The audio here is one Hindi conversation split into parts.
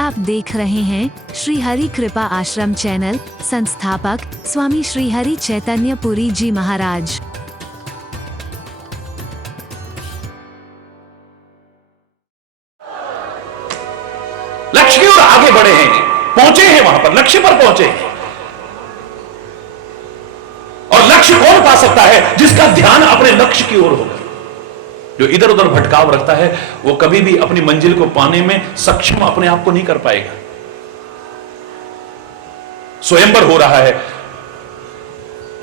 आप देख रहे हैं श्री हरि कृपा आश्रम चैनल। संस्थापक स्वामी श्री हरि चैतन्य पुरी जी महाराज। लक्ष्य की ओर आगे बढ़े हैं, पहुंचे हैं, वहां पर लक्ष्य पर पहुंचे हैं। और लक्ष्य कौन पा सकता है? जिसका ध्यान अपने लक्ष्य की ओर होगा। जो इधर उधर भटकाव रखता है वो कभी भी अपनी मंजिल को पाने में सक्षम अपने आप को नहीं कर पाएगा। स्वयंवर हो रहा है,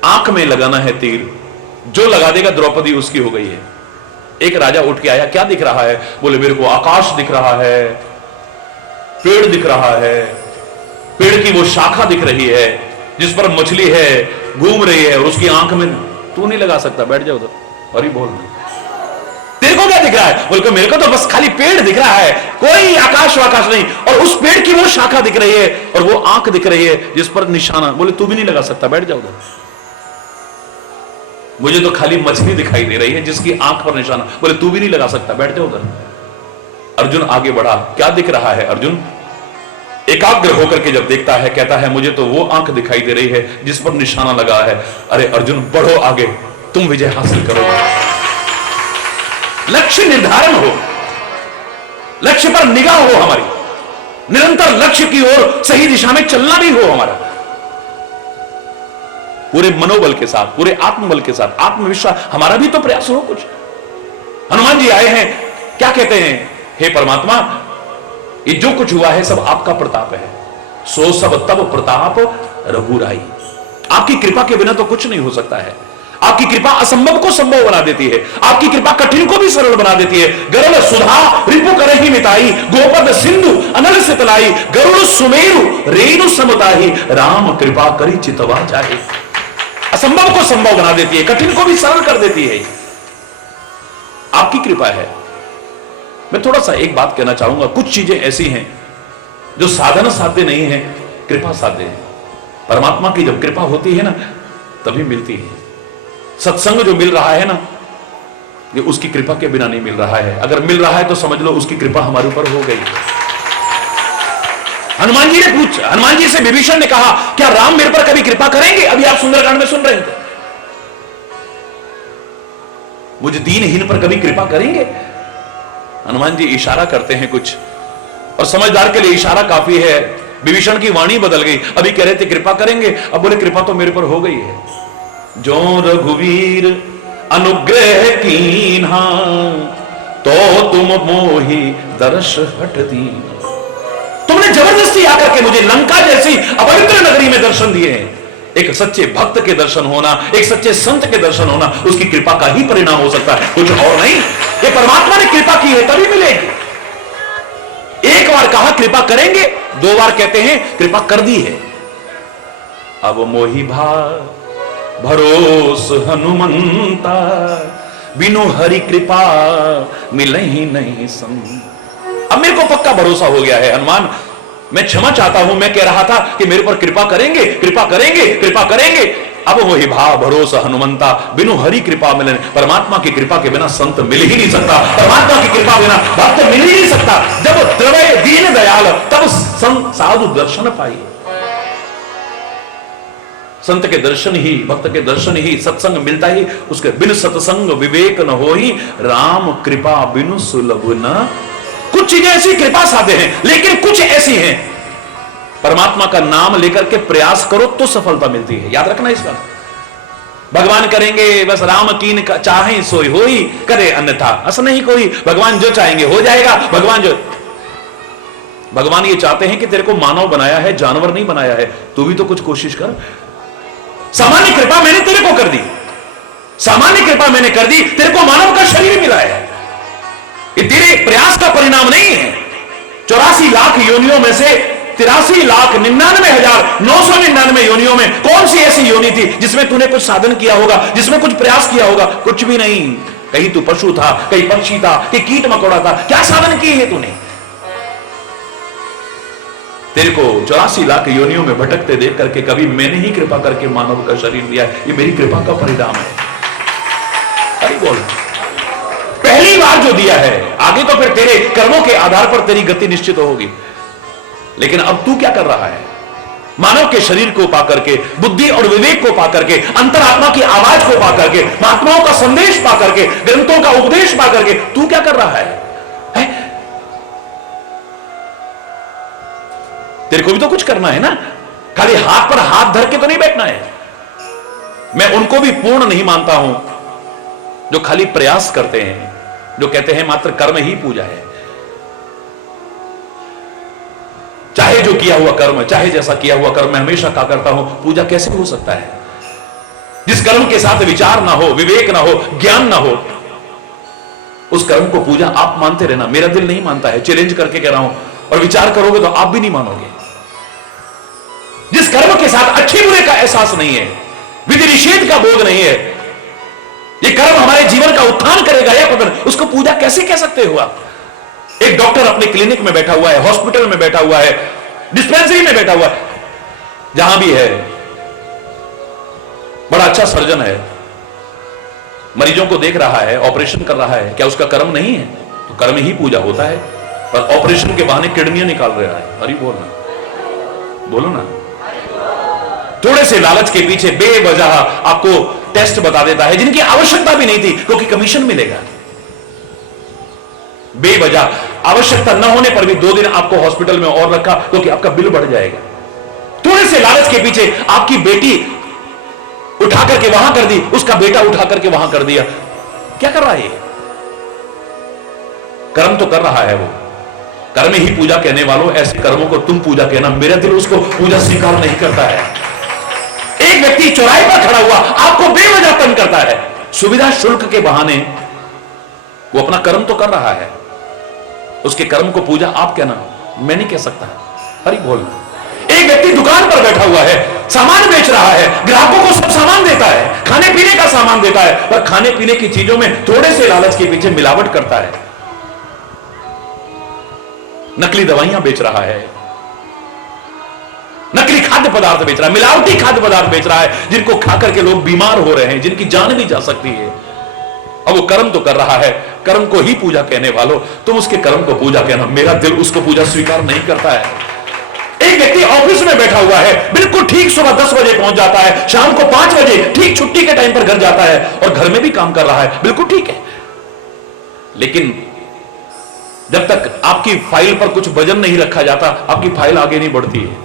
आंख में लगाना है तीर, जो लगा देगा द्रौपदी उसकी हो गई है। एक राजा उठ के आया, क्या दिख रहा है? बोले मेरे को आकाश दिख रहा है, पेड़ दिख रहा है, पेड़ की वो शाखा दिख रही है जिस पर मछली है, घूम रही है, और उसकी आंख में। तू नहीं लगा सकता, बैठ जाओ उधर। अरे बोल, तेरे को क्या दिख रहा है? बोल के मेरे को तो बस खाली पेड़ दिख रहा है, कोई आकाश वाकाश नहीं। और उस पेड़ की वो शाखा दिख रही है और वो आंख दिख रही है जिस पर निशाना। बोले तू भी नहीं लगा सकता, बैठ जाओ उधर। मुझे तो खाली मछली दिखाई दे रही है जिसकी आंख पर निशाना। बोले तू भी नहीं लगा सकता, बैठ जाओ उधर। अर्जुन आगे बढ़ा, क्या दिख रहा है? अर्जुन एकाग्र होकर के जब देखता है, कहता है मुझे तो वो आंख दिखाई दे रही है जिस पर निशाना लगा है। अरे अर्जुन बढ़ो आगे, तुम विजय हासिल करोगे। लक्ष्य निर्धारण हो, लक्ष्य पर निगाह हो हमारी, निरंतर लक्ष्य की ओर सही दिशा में चलना भी हो हमारा, पूरे मनोबल के साथ, पूरे आत्मबल के साथ, आत्मविश्वास। हमारा भी तो प्रयास हो कुछ। हनुमान जी आए हैं, क्या कहते हैं? हे परमात्मा, ये जो कुछ हुआ है सब आपका प्रताप है। सो सब तब प्रताप रघुराई। आपकी कृपा के बिना तो कुछ नहीं हो सकता है। आपकी कृपा असंभव को संभव बना देती है, आपकी कृपा कठिन को भी सरल बना देती है। गरुड़ सुधा रिपु करहि मिताई, गोपद सिंधु अनल सितलाई, गरुड़ सुमेरु रेणु समताही, राम कृपा करि चितवा जाहे। असंभव को संभव बना देती है, कठिन को भी सरल कर देती है। आपकी कृपा है। मैं थोड़ा सा एक बात कहना चाहूंगा, कुछ चीजें ऐसी हैं जो साधन साध्य नहीं है, कृपा साध्य है। परमात्मा की जब कृपा होती है ना तभी मिलती है। सत्संग जो मिल रहा है ना, ये उसकी कृपा के बिना नहीं मिल रहा है। अगर मिल रहा है तो समझ लो उसकी कृपा हमारे ऊपर हो गई। हनुमान जी से विभीषण ने कहा, क्या राम मेरे पर कभी कृपा करेंगे? अभी आप सुंदरकांड में सुन रहे थे, मुझे दीनहीन पर कभी कृपा करेंगे? हनुमान जी इशारा करते हैं कुछ, और समझदार के लिए इशारा काफी है। विभीषण की वाणी बदल गई। अभी कह रहे थे कृपा करेंगे, अब बोले कृपा तो मेरे पर हो गई है। जो रघुवीर अनुग्रह कीन्हा, तो तुम मोहि दर्श हट दीन। तुमने जबरदस्ती आकर के मुझे लंका जैसी अपवित्र नगरी में दर्शन दिए हैं। एक सच्चे भक्त के दर्शन होना, एक सच्चे संत के दर्शन होना, उसकी कृपा का ही परिणाम हो सकता है, कुछ और नहीं। ये परमात्मा ने कृपा की है तभी मिलेगी। एक बार कहा कृपा करेंगे, दो बार कहते हैं कृपा कर दी है। अब मोहि भा भरोस हनुमंता, बिनु हरि कृपा मिले ही नहीं संग। अब मेरे को पक्का भरोसा हो गया है हनुमान, मैं क्षमा चाहता हूं। मैं कह रहा था कि मेरे पर कृपा करेंगे, कृपा करेंगे, कृपा करेंगे। अब वही भाव भरोसा हनुमंता, बिनु हरि कृपा मिले। परमात्मा की कृपा के बिना संत मिल ही नहीं सकता, परमात्मा की कृपा बिना भक्त मिल ही नहीं सकता। जब द्रवय दीन दयाल, तब संत साधु दर्शन पाइए। संत के दर्शन ही, भक्त के दर्शन ही, सत्संग मिलता ही उसके बिन सत्संग विवेक न होई, राम कृपा बिनु सुलभ न। कुछ चीजें ऐसी कृपा साध्य हैं, लेकिन कुछ ऐसी हैं परमात्मा का नाम लेकर के प्रयास करो तो सफलता मिलती है। याद रखना इस बात। भगवान करेंगे बस राम कीन चाहे सोई होई, करे अन्यथा अस नहीं कोई। भगवान जो चाहेंगे हो जाएगा। भगवान ये चाहते हैं कि तेरे को मानव बनाया है, जानवर नहीं बनाया है। तू भी तो कुछ कोशिश कर। सामान्य कृपा मैंने तेरे को कर दी, सामान्य कृपा मैंने कर दी, तेरे को मानव का शरीर मिला है। ये तेरे प्रयास का परिणाम नहीं है। 84 लाख योनियों में से 83,99,999 योनियों में कौन सी ऐसी योनि थी जिसमें तूने कुछ साधन किया होगा, जिसमें कुछ प्रयास किया होगा? कुछ भी नहीं। कहीं तू पशु था, कहीं पक्षी था, कहीं कीट मकोड़ा था। क्या साधन किए हैं तूने? तेरे को 84 लाख योनियों में भटकते देख करके कभी मैंने ही कृपा करके मानव का शरीर दिया है। ये मेरी कृपा का परिणाम है। अरे बोल, पहली बार जो दिया है, आगे तो फिर तेरे कर्मों के आधार पर तेरी गति निश्चित होगी। लेकिन अब तू क्या कर रहा है? मानव के शरीर को पा करके, बुद्धि और विवेक को पा करके, अंतरात्मा की आवाज को पा करके, महात्माओं का संदेश पा करके, ग्रंथों का उपदेश पा करके तू क्या कर रहा है? तेरे को भी तो कुछ करना है ना, खाली हाथ पर हाथ धर के तो नहीं बैठना है। मैं उनको भी पूर्ण नहीं मानता हूं जो खाली प्रयास करते हैं, जो कहते हैं मात्र कर्म ही पूजा है। चाहे जो किया हुआ कर्म, चाहे जैसा किया हुआ कर्म मैं हमेशा क्या करता हूं, पूजा कैसे हो सकता है? जिस कर्म के साथ विचार ना हो, विवेक ना हो, ज्ञान ना हो, उस कर्म को पूजा आप मानते रहना। मेरा दिल नहीं मानता है, चैलेंज करके कह रहा हूं, और विचार करोगे तो आप भी नहीं मानोगे। जिस कर्म के साथ अच्छे बुरे का एहसास नहीं है, विधि निषेध का बोध नहीं है, ये कर्म हमारे जीवन का उत्थान करेगा या पता नहीं, उसको पूजा कैसे कह सकते हो आप? एक डॉक्टर अपने क्लिनिक में बैठा हुआ है, हॉस्पिटल में बैठा हुआ है, डिस्पेंसरी में बैठा हुआ है, जहां भी है, बड़ा अच्छा सर्जन है, मरीजों को देख रहा है, ऑपरेशन कर रहा है, क्या उसका कर्म नहीं है? तो कर्म ही पूजा होता है। पर ऑपरेशन के बहाने किडनियां निकाल रहा है। अरे बोलो ना। थोड़े से लालच के पीछे बेवजह आपको टेस्ट बता देता है जिनकी आवश्यकता भी नहीं थी, क्योंकि कमीशन मिलेगा। बेवजह आवश्यकता न होने पर भी 2 दिन आपको हॉस्पिटल में और रखा, क्योंकि आपका बिल बढ़ जाएगा। थोड़े से लालच के पीछे आपकी बेटी उठा करके वहां कर दी, उसका बेटा उठा करके वहां कर दिया। क्या कर रहा है? कर्म तो कर रहा है वो। कर्म ही पूजा कहने वालों, ऐसे कर्मों को तुम पूजा कहना, मेरा दिल उसको पूजा स्वीकार नहीं करता है। एक व्यक्ति चौराहे पर खड़ा हुआ आपको बेवजह तंग करता है, सुविधा शुल्क के बहाने वो अपना कर्म तो कर रहा है, उसके कर्म को पूजा आप कहना, मैं नहीं कह सकता। हरि बोलना। एक व्यक्ति दुकान पर बैठा हुआ है, सामान बेच रहा है, ग्राहकों को सब सामान देता है, खाने पीने का सामान देता है, पर खाने पीने की चीजों में थोड़े से लालच के पीछे मिलावट करता है, नकली दवाइयां बेच रहा है, नकली खाद्य पदार्थ बेच रहा है, मिलावटी खाद्य पदार्थ बेच रहा है, जिनको खाकर के लोग बीमार हो रहे हैं, जिनकी जान भी जा सकती है। अब वो कर्म तो कर रहा है, कर्म को ही पूजा कहने वालों, तुम उसके कर्म को पूजा कहना, मेरा दिल उसको पूजा स्वीकार नहीं करता है। एक व्यक्ति ऑफिस में बैठा हुआ है, बिल्कुल ठीक सुबह 10 बजे पहुंच जाता है, शाम को 5 बजे ठीक छुट्टी के टाइम पर घर जाता है, और घर में भी काम कर रहा है, बिल्कुल ठीक है। लेकिन जब तक आपकी फाइल पर कुछ वजन नहीं रखा जाता, आपकी फाइल आगे नहीं बढ़ती है।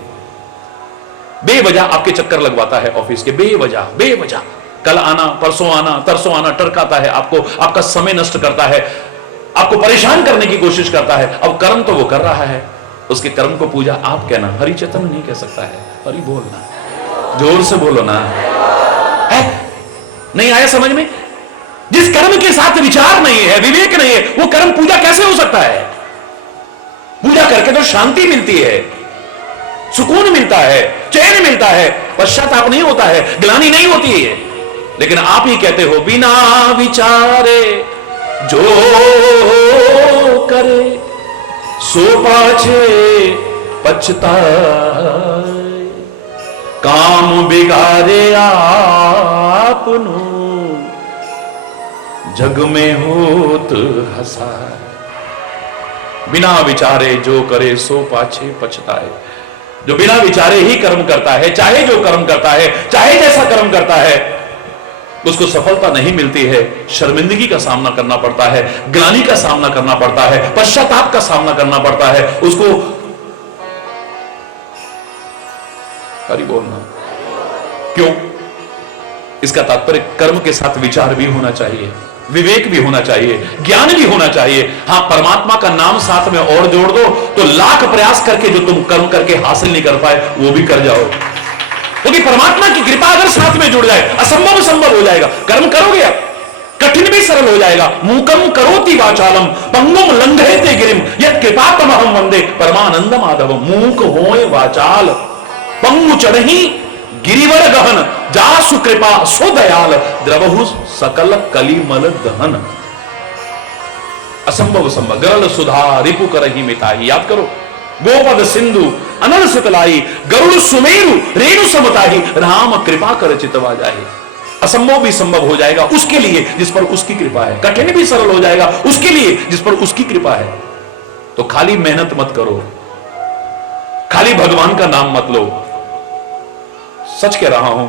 बेवजह आपके चक्कर लगवाता है ऑफिस के, बेवजह कल आना, परसों आना, तरसों आना, टरकाता है आपको, आपका समय नष्ट करता है, आपको परेशान करने की कोशिश करता है। अब कर्म तो वो कर रहा है, उसके कर्म को पूजा आप कहना, हरि चेतन नहीं कह सकता है। हरि बोलना, जोर से बोलो ना। है नहीं आया समझ में? जिस कर्म के साथ विचार नहीं है, विवेक नहीं है, वो कर्म पूजा कैसे हो सकता है? पूजा करके तो शांति मिलती है, सुकून मिलता है, चैन मिलता है, पश्चाताप नहीं होता है, ग्लानि नहीं होती है। लेकिन आप ही कहते हो, बिना विचारे जो करे सो पाछे पछताए, काम बिगाड़े आपनो जग में होत हसाए। बिना विचारे जो करे सो पाछे पछताए। जो बिना विचारे ही कर्म करता है, चाहे जो कर्म करता है, चाहे जैसा कर्म करता है, उसको सफलता नहीं मिलती है, शर्मिंदगी का सामना करना पड़ता है, ग्लानि का सामना करना पड़ता है, पश्चाताप का सामना करना पड़ता है उसको। हरि बोलना। क्यों? इसका तात्पर्य कर्म के साथ विचार भी होना चाहिए, विवेक भी होना चाहिए, ज्ञान भी होना चाहिए। हां, परमात्मा का नाम साथ में और जोड़ दो तो लाख प्रयास करके जो तुम कर्म करके हासिल नहीं कर पाए वो भी कर जाओ, क्योंकि परमात्मा की कृपा अगर साथ में जुड़ जाए, असंभव संभव हो जाएगा। कर्म करोगे आप, कठिन भी सरल हो जाएगा। मूकम करोति वाचालम पंगुम लंघयते गिरिम यत् कृपातमहं वंदे परमानंद माधव। मूक होए वाचाल, पंगु चढ़ही गिरिवर गहन, जासु कृपा सो दयाल, द्रवहु सकल कलिमल दहन। असंभव संभव, गरल सुधा रिपु करहि मिताहि। याद करो, गोपद सिंधु अनल सितलाई, गरुड़ सुमेरु रेणु समताही, राम कृपा कर चितवा जाहि। असंभव भी संभव हो जाएगा उसके लिए जिस पर उसकी कृपा है, कठिन भी सरल हो जाएगा उसके लिए जिस पर उसकी कृपा है। तो खाली मेहनत मत करो, खाली भगवान का नाम मत लो। सच कह रहा हूं,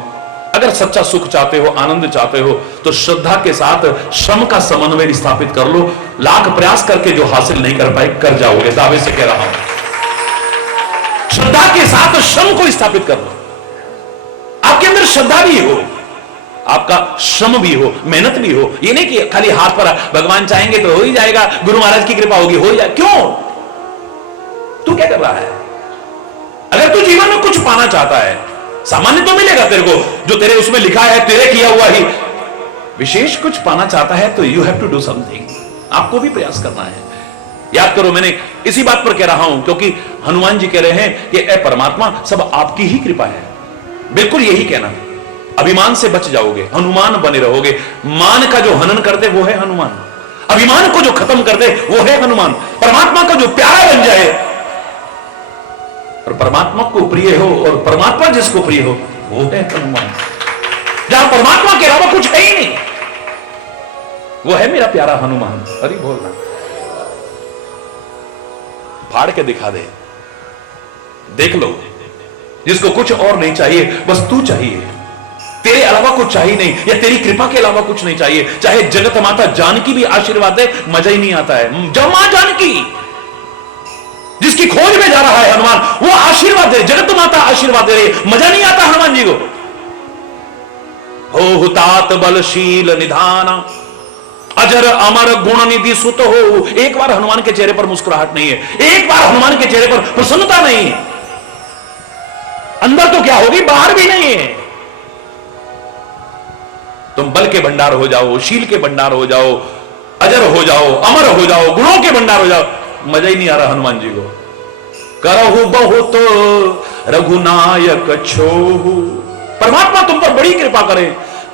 अगर सच्चा सुख चाहते हो, आनंद चाहते हो, तो श्रद्धा के साथ श्रम का समन्वय स्थापित कर लो। लाख प्रयास करके जो हासिल नहीं कर पाए, कर जाओगे, दावे से कह रहा हूं। श्रद्धा के साथ श्रम को स्थापित कर लो। आपके अंदर श्रद्धा भी हो, आपका श्रम भी हो, मेहनत भी हो। ये नहीं कि खाली हाथ पर भगवान चाहेंगे तो हो ही जाएगा, गुरु महाराज की कृपा होगी, हो ही जाए। क्यों? तू क्या कर रहा है? अगर तू जीवन में कुछ पाना चाहता है, सामान्य तो मिलेगा तेरे को, जो तेरे उसमें लिखा है, तेरे किया हुआ ही। विशेष कुछ पाना चाहता है तो you have to do something. आपको भी प्रयास करना है। याद करो, मैंने इसी बात पर कह रहा हूं क्योंकि हनुमान जी कह रहे हैं कि ए परमात्मा, सब आपकी ही कृपा है। बिल्कुल यही कहना। अभिमान से बच जाओगे, हनुमान बने रहोगे। मान का जो हनन करते वो है हनुमान, अभिमान को जो खत्म करते वो है हनुमान। परमात्मा का जो प्यारा बन जाए और परमात्मा को प्रिय हो, और परमात्मा जिसको प्रिय हो वो है हनुमान। जहां परमात्मा के अलावा कुछ है ही नहीं, वो है मेरा प्यारा हनुमान। हरि बोलना, फाड़ के दिखा दे, देख लो। जिसको कुछ और नहीं चाहिए, बस तू चाहिए, तेरे अलावा कुछ चाहिए नहीं, या तेरी कृपा के अलावा कुछ नहीं चाहिए। चाहे जगत माता जानकी भी आशीर्वाद दे, मजा ही नहीं आता है। जब मां जानकी जिसकी खोज में जा रहा है हनुमान, वो आशीर्वाद दे, जगत माता आशीर्वाद दे रही, मजा नहीं आता हनुमान जी को। हो हुतात बलशील निधाना, अजर अमर गुण निधि सुत हो। एक बार हनुमान के चेहरे पर मुस्कुराहट नहीं है, एक बार हनुमान के चेहरे पर प्रसन्नता नहीं है। अंदर तो क्या होगी, बाहर भी नहीं है। तुम बल के भंडार हो जाओ, शील के भंडार हो जाओ, अजर हो जाओ, अमर हो जाओ, गुणों के भंडार हो जाओ, मजा ही नहीं आ रहा हनुमान जी को। करहु बहुत रघुनायक छोहु, परमात्मा तुम पर बड़ी कृपा करे।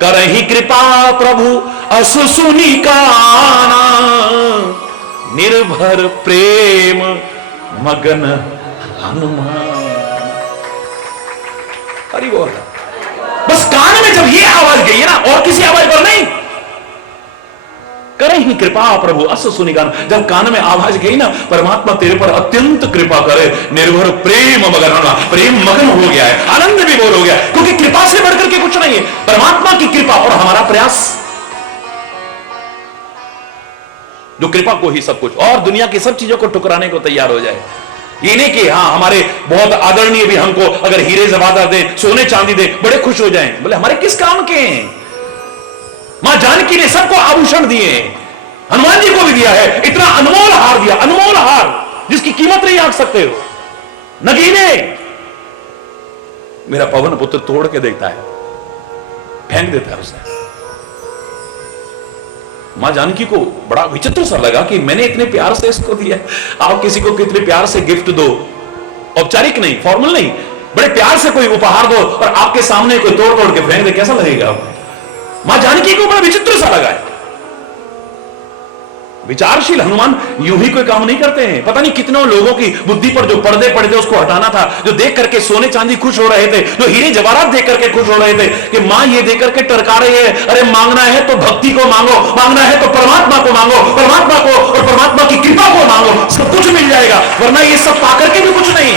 करहि कृपा प्रभु अस सुनि काना, निर्भर प्रेम मगन हनुमान। अरे बोल, बस कान में जब ये आवाज गई है ना, और किसी आवाज पर नहीं। करे ही कृपा प्रभु अस सुनि गान, जब कान में आवाज गई ना, परमात्मा तेरे पर अत्यंत कृपा करे। निर्भर प्रेम मगन होना, प्रेम मगन हो गया है, आनंद भी बोल हो गया, क्योंकि कृपा से बढ़कर के कुछ नहीं है। परमात्मा की कृपा और हमारा प्रयास, जो कृपा को ही सब कुछ, और दुनिया की सब चीजों को ठुकराने को तैयार हो जाए। ये नहीं कि हाँ हमारे बहुत आदरणीय भी हमको अगर हीरे जवाहरात दें, सोने चांदी दे, बड़े खुश हो जाएं। बोले हमारे किस काम के हैं? मां जानकी ने सबको आभूषण दिए, हनुमान जी को भी दिया है। इतना अनमोल हार दिया, अनमोल हार जिसकी कीमत नहीं आंक सकते हो। नगीने, मेरा पवन पुत्र तोड़ के देखता है, फेंक देता है उसे। मां जानकी को बड़ा विचित्र सा लगा कि मैंने इतने प्यार से इसको दिया। आप किसी को कितने प्यार से गिफ्ट दो, औपचारिक नहीं, फॉर्मल नहीं, बड़े प्यार से कोई उपहार दो और आपके सामने कोई तोड़ तोड़ के फेंक दे, कैसा लगेगा? मां जानकी को बड़ा विचित्र सा लगा है। विचारशील हनुमान यूं ही कोई काम नहीं करते हैं। पता नहीं कितनों लोगों की बुद्धि पर जो पर्दे पड़े थे उसको हटाना था, जो देख करके सोने चांदी खुश हो रहे थे, जो हीरे जवाहरात देख करके खुश हो रहे थे कि मां ये देख करके टरका रही है, अरे मांगना है तो भक्ति को मांगो, मांगना है तो परमात्मा को मांगो, परमात्मा को और परमात्मा की कृपा को मांगो, सब कुछ मिल जाएगा। वरना ये सब पाकर के भी कुछ नहीं।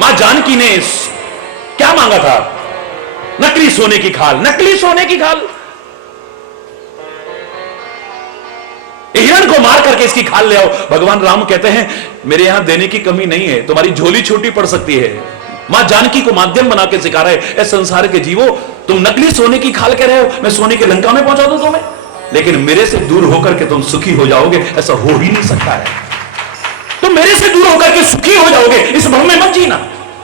मां जानकी ने क्या मांगा था? नकली सोने की खाल, नकली सोने की खाल। हिरण को मार करके इसकी खाल ले आओ। भगवान राम कहते हैं मेरे यहां देने की कमी नहीं है, तुम्हारी झोली छोटी पड़ सकती है। मां जानकी को माध्यम बना के सिखा रहे, ऐसे संसार के जीवो, तुम नकली सोने की खाल कह रहे हो, मैं सोने के लंका में पहुंचा दूं तुम्हें, लेकिन मेरे से दूर होकर के तुम सुखी हो जाओगे, ऐसा हो ही नहीं सकता है। तुम मेरे से दूर होकर के सुखी हो जाओगे, इस भ्रम में मत जीना।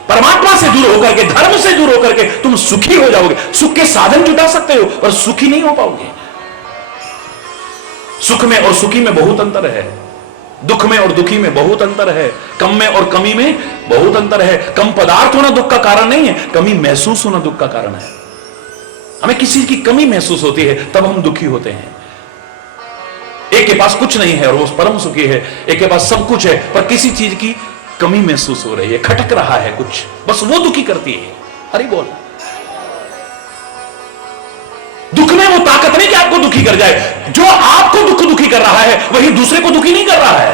परमात्मा से दूर होकर के, धर्म से दूर होकर के तुम सुखी हो जाओगे। सुख के साधन जुटा सकते हो पर सुखी नहीं हो पाओगे। सुख में और सुखी में बहुत अंतर है, दुख में और दुखी में बहुत अंतर है, कम में और कमी में बहुत अंतर है। कम पदार्थ होना दुख का कारण नहीं है, कमी महसूस होना दुख का कारण है। हमें किसी की कमी महसूस होती है तब हम दुखी होते हैं। एक के पास कुछ नहीं है और वो परम सुखी है, एक के पास सब कुछ है पर किसी चीज की कमी महसूस हो रही है, खटक रहा है कुछ, बस वो दुखी करती है। अरे बोल, दुख में वो ताकत नहीं कि आपको दुखी कर जाए। जो आपको दुखी कर रहा है वही दूसरे को दुखी नहीं कर रहा है।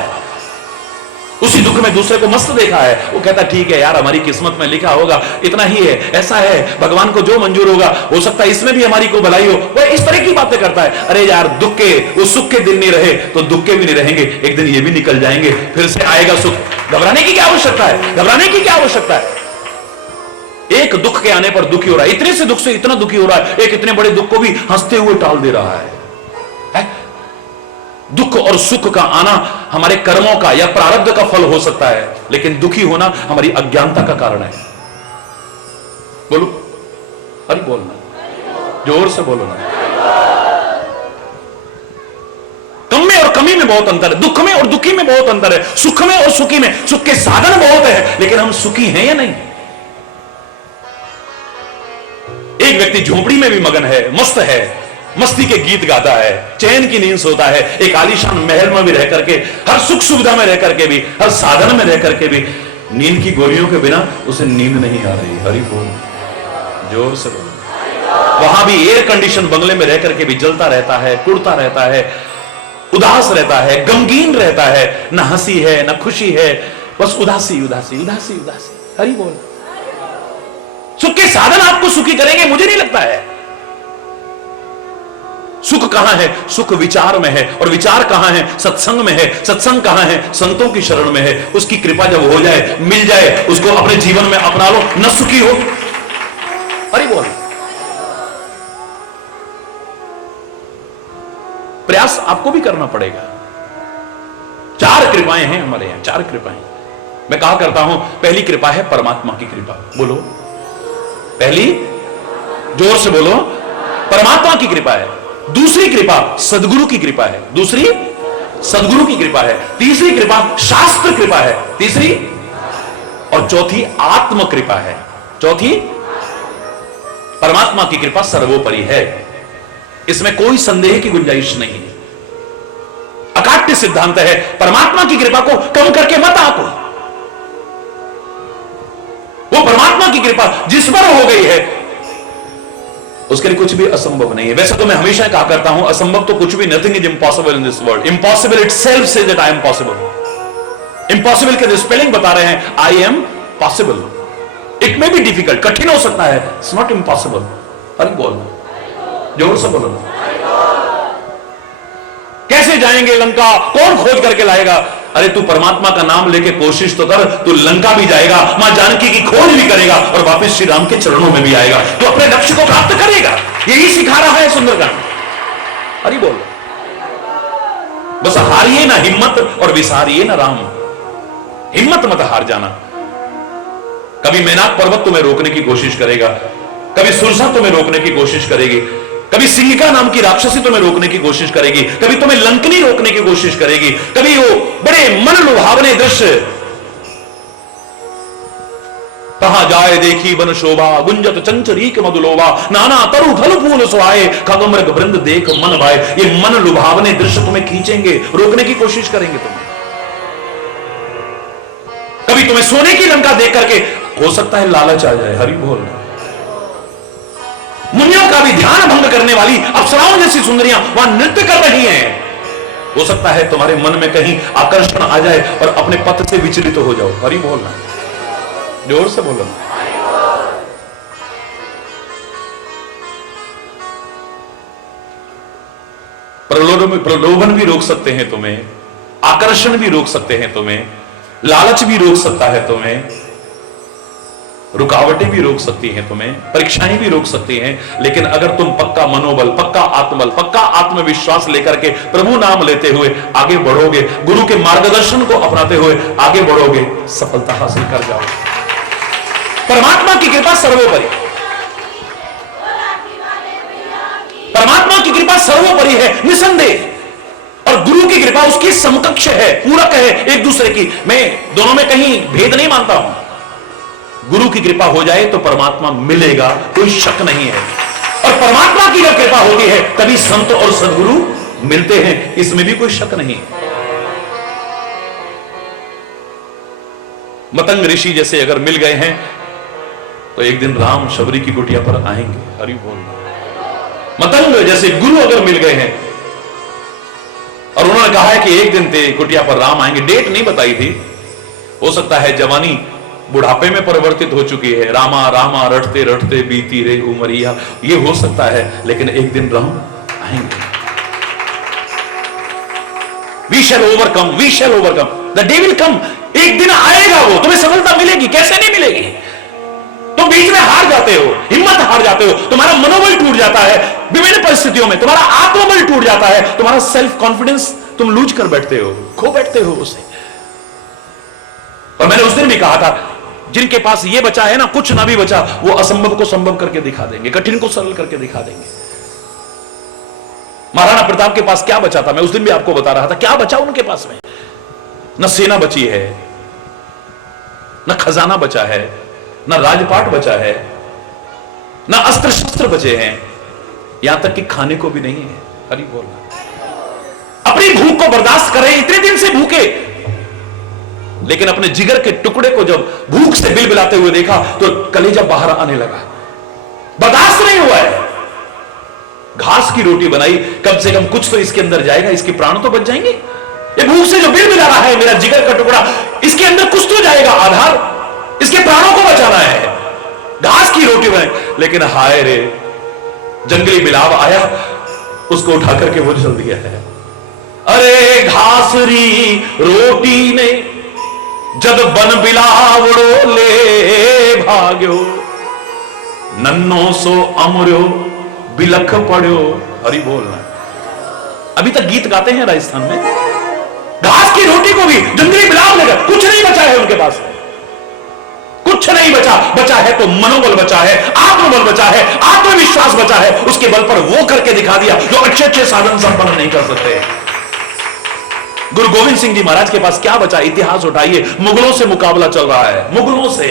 उसी दुख में दूसरे को मस्त देखा है, वो कहता ठीक है यार, हमारी किस्मत में लिखा होगा इतना ही है, ऐसा है, भगवान को जो मंजूर होगा, हो सकता है इसमें भी हमारी कोई भलाई हो। वह इस तरह की बातें करता है। अरे यार, दुख के वो सुख के दिन नहीं रहे तो दुख के भी नहीं रहेंगे, एक दिन ये भी निकल जाएंगे, फिर से आएगा सुख। घबराने की क्या आवश्यकता है? घबराने की क्या आवश्यकता है? एक दुख के आने पर दुखी हो रहा है, इतने से दुख से इतना दुखी हो रहा है, एक इतने बड़े दुख को भी हंसते हुए टाल दे रहा है। दुख और सुख का आना हमारे कर्मों का या प्रारब्ध का फल हो सकता है, लेकिन दुखी होना हमारी अज्ञानता का कारण है। बोलो, अरे बोलना, जोर से बोलो ना। कम में और कमी में बहुत अंतर है, दुख में और दुखी में बहुत अंतर है, सुख में और सुखी में। सुख के साधन बहुत है, लेकिन हम सुखी हैं या नहीं? एक व्यक्ति झोपड़ी में भी मगन है, मस्त है, मस्ती के गीत गाता है, चैन की नींद सोता है, एक आलीशान महल में भी रह करके, हर सुख सुविधा में रह करके भी, हर साधन में रह करके भी नींद की गोलियों के बिना उसे नींद नहीं आ रही। हरि बोल, जोर से बोल। वहां भी एयर कंडीशन बंगले में रह करके भी जलता रहता है, कुड़ता रहता है, उदास रहता है, गमगीन रहता है, ना हंसी है ना खुशी है, बस उदासी उदासी उदासी उदासी। हरि बोल। सुख के साधन आपको सुखी करेंगे? मुझे नहीं लगता है। सुख कहां है? सुख विचार में है, और विचार कहां है? सत्संग में है। सत्संग कहां है? संतों की शरण में है। उसकी कृपा जब हो जाए, मिल जाए, उसको अपने जीवन में अपना लो, न सुखी हो। अरे बोल। प्रयास आपको भी करना पड़ेगा। 4 कृपाएं हैं हमारे यहां, 4 कृपाएं। मैं कहा करता हूं, पहली कृपा है परमात्मा की कृपा। बोलो, पहली, जोर से बोलो, परमात्मा की कृपा है। दूसरी कृपा सदगुरु की कृपा है। दूसरी सदगुरु की कृपा है। तीसरी कृपा शास्त्र कृपा है। तीसरी, और चौथी आत्म कृपा है। चौथी, परमात्मा की कृपा सर्वोपरि है, इसमें कोई संदेह की गुंजाइश नहीं है। अकाट्य सिद्धांत है, परमात्मा की कृपा को कम करके मत आको। वो परमात्मा की कृपा जिस पर हो गई है, उसके लिए कुछ भी असंभव नहीं है। वैसे तो मैं हमेशा कहा करता हूं, असंभव तो कुछ भी, nothing is impossible in this world. Impossible itself says that I am possible. Impossible के स्पेलिंग बता रहे हैं, I am possible. It may be difficult, कठिन हो सकता है, इट्स नॉट इम्पॉसिबल। अरे बोलना, जोर से बोलो। कैसे जाएंगे लंका? कौन खोज करके लाएगा? अरे तू परमात्मा का नाम लेके कोशिश तो कर, तू लंका भी जाएगा, मां जानकी की खोज भी करेगा, और वापस श्री राम के चरणों में भी आएगा, तो अपने लक्ष्य को प्राप्त करेगा। यही सिखा रहा है सुंदरकांड। अरे बोल। बस हारिए ना हिम्मत और विसारिए ना राम। हिम्मत मत हार जाना। कभी मैनाक पर्वत तुम्हें रोकने की कोशिश करेगा, कभी सुरसा तुम्हें रोकने की कोशिश करेगी, कभी सिंहिका नाम की राक्षसी तुम्हें रोकने की कोशिश करेगी, कभी तुम्हें लंकनी रोकने की कोशिश करेगी, कभी वो बड़े मन लुभावने दृश्य, कहां जाए देखी वन शोभा, गुंजत चंचरीक मधुलोभा, नाना तरु फल फूल सुहाए, खगमृग वृंद देख मन भाए। ये मन लुभावने दृश्य तुम्हें खींचेंगे, रोकने की कोशिश करेंगे तुम्हें। कभी तुम्हें सोने की लंका देख करके हो सकता है लालच आ जाए। हरि बोल। मुनियों का भी ध्यान भंग करने वाली अप्सराओं जैसी सुंदरियां वहां नृत्य कर रही हैं। हो सकता है तुम्हारे मन में कहीं आकर्षण आ जाए और अपने पथ से विचलित हो जाओ। हरि बोलना, जोर से बोलना। प्रलोभन भी रोक सकते हैं तुम्हें, आकर्षण भी रोक सकते हैं तुम्हें, लालच भी रोक सकता है तुम्हें, रुकावटें भी रोक सकती हैं तुम्हें, परीक्षाएं भी रोक सकती हैं। लेकिन अगर तुम पक्का मनोबल, पक्का आत्मबल, पक्का आत्मविश्वास लेकर के प्रभु नाम लेते हुए आगे बढ़ोगे, गुरु के मार्गदर्शन को अपनाते हुए आगे बढ़ोगे, सफलता हासिल कर जाओगे। परमात्मा की कृपा सर्वोपरि, परमात्मा की कृपा सर्वोपरि है निसंदेह, और गुरु की कृपा उसकी समकक्ष है, पूरक है एक दूसरे की। मैं दोनों में कहीं भेद नहीं मानता हूं। गुरु की कृपा हो जाए तो परमात्मा मिलेगा, कोई शक नहीं है। और परमात्मा की जब कृपा होती है तभी संत और सदगुरु मिलते हैं, इसमें भी कोई शक नहीं है। मतंग ऋषि जैसे अगर मिल गए हैं तो एक दिन राम शबरी की कुटिया पर आएंगे। हरि बोल। मतंग जैसे गुरु अगर मिल गए हैं और उन्होंने कहा है कि एक दिन ते कुटिया पर राम आएंगे, डेट नहीं बताई थी, हो सकता है जवानी बुढ़ापे में परिवर्तित हो चुकी है, रामा रामा रटते रटते बीती रे उमरिया, ये हो सकता है, लेकिन एक दिन राम आएंगे। We shall overcome, we shall overcome, the day will come. एक दिन आएगा वो, तुम्हें सफलता मिलेगी। कैसे नहीं मिलेगी? तुम बीच में हार जाते हो, हिम्मत हार जाते हो, तुम्हारा मनोबल टूट जाता है, विभिन्न परिस्थितियों में तुम्हारा आत्मबल टूट जाता है, तुम्हारा सेल्फ कॉन्फिडेंस तुम लूज कर बैठते हो, खो बैठते हो उसे। और मैंने उस दिन भी कहा था, जिनके पास ये बचा है ना, कुछ ना भी बचा, वो असंभव को संभव करके दिखा देंगे, कठिन को सरल करके दिखा देंगे। महाराणा प्रताप के पास क्या बचा था? मैं उस दिन भी आपको बता रहा था, क्या बचा उनके पास में? न सेना बची है, न खजाना बचा है, न राजपाट बचा है, न अस्त्र शस्त्र बचे हैं, यहां तक कि खाने को भी नहीं है। हरि बोल। अपनी भूख को बर्दाश्त करें, इतने दिन से भूखे, लेकिन अपने जिगर के टुकड़े को जब भूख से बिलबिलाते हुए देखा तो कलेजा बाहर आने लगा, बर्दाश्त नहीं हुआ है। घास की रोटी बनाई, कम से कम कुछ तो इसके अंदर जाएगा, इसके प्राण तो बच जाएंगे। ये भूख से जो बिलबिला रहा है मेरा जिगर का टुकड़ा, इसके अंदर कुछ तो जाएगा आधार, इसके प्राणों को बचाना है। घास की रोटी बनाई, लेकिन हाय रे, जंगली बिलाव आया, उसको उठा करके वो चल दिया है। अरे घासरी रोटी ने जद बन बिलावड़ो ले भाग्यो, नन्नो सो अमर्यो बिलख पड़ो। हरि बोलना। अभी तक गीत गाते हैं राजस्थान में, घास की रोटी को भी जंगली बिलाव लगा, कुछ नहीं बचा है उनके पास, कुछ नहीं बचा। बचा है तो मनोबल बचा है, आत्मबल बचा है, आत्मविश्वास बचा है, उसके बल पर वो करके दिखा दिया जो अच्छे अच्छे साधन संपन्न नहीं कर सकते। गुरु गोविंद सिंह जी महाराज के पास क्या बचा? इतिहास उठाइए, मुगलों से मुकाबला चल रहा है, मुगलों से।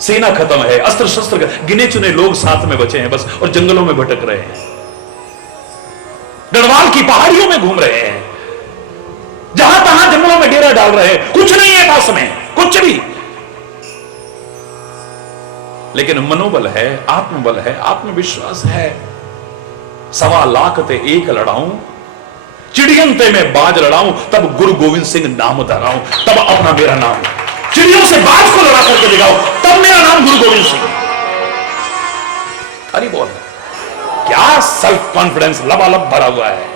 सेना खत्म है, अस्त्र शस्त्र, गिने चुने लोग साथ में बचे हैं बस, और जंगलों में भटक रहे हैं, गढ़वाल की पहाड़ियों में घूम रहे हैं, जहां तहां जंगलों में डेरा डाल रहे हैं, कुछ नहीं है पास में, कुछ भी। लेकिन मनोबल है, आत्मबल है, आत्मविश्वास है। 1.25 लाख ते एक लड़ाऊं, चिड़ियन ते में बाज लड़ाऊं, तब गुरु गोविंद सिंह नाम धराऊं, तब अपना मेरा नाम। चिड़ियों से बाज को लड़ा करके दिखाओ, तब मेरा नाम गुरु गोविंद सिंह। हरि बोल। क्या सेल्फ कॉन्फिडेंस लबालब भरा हुआ है।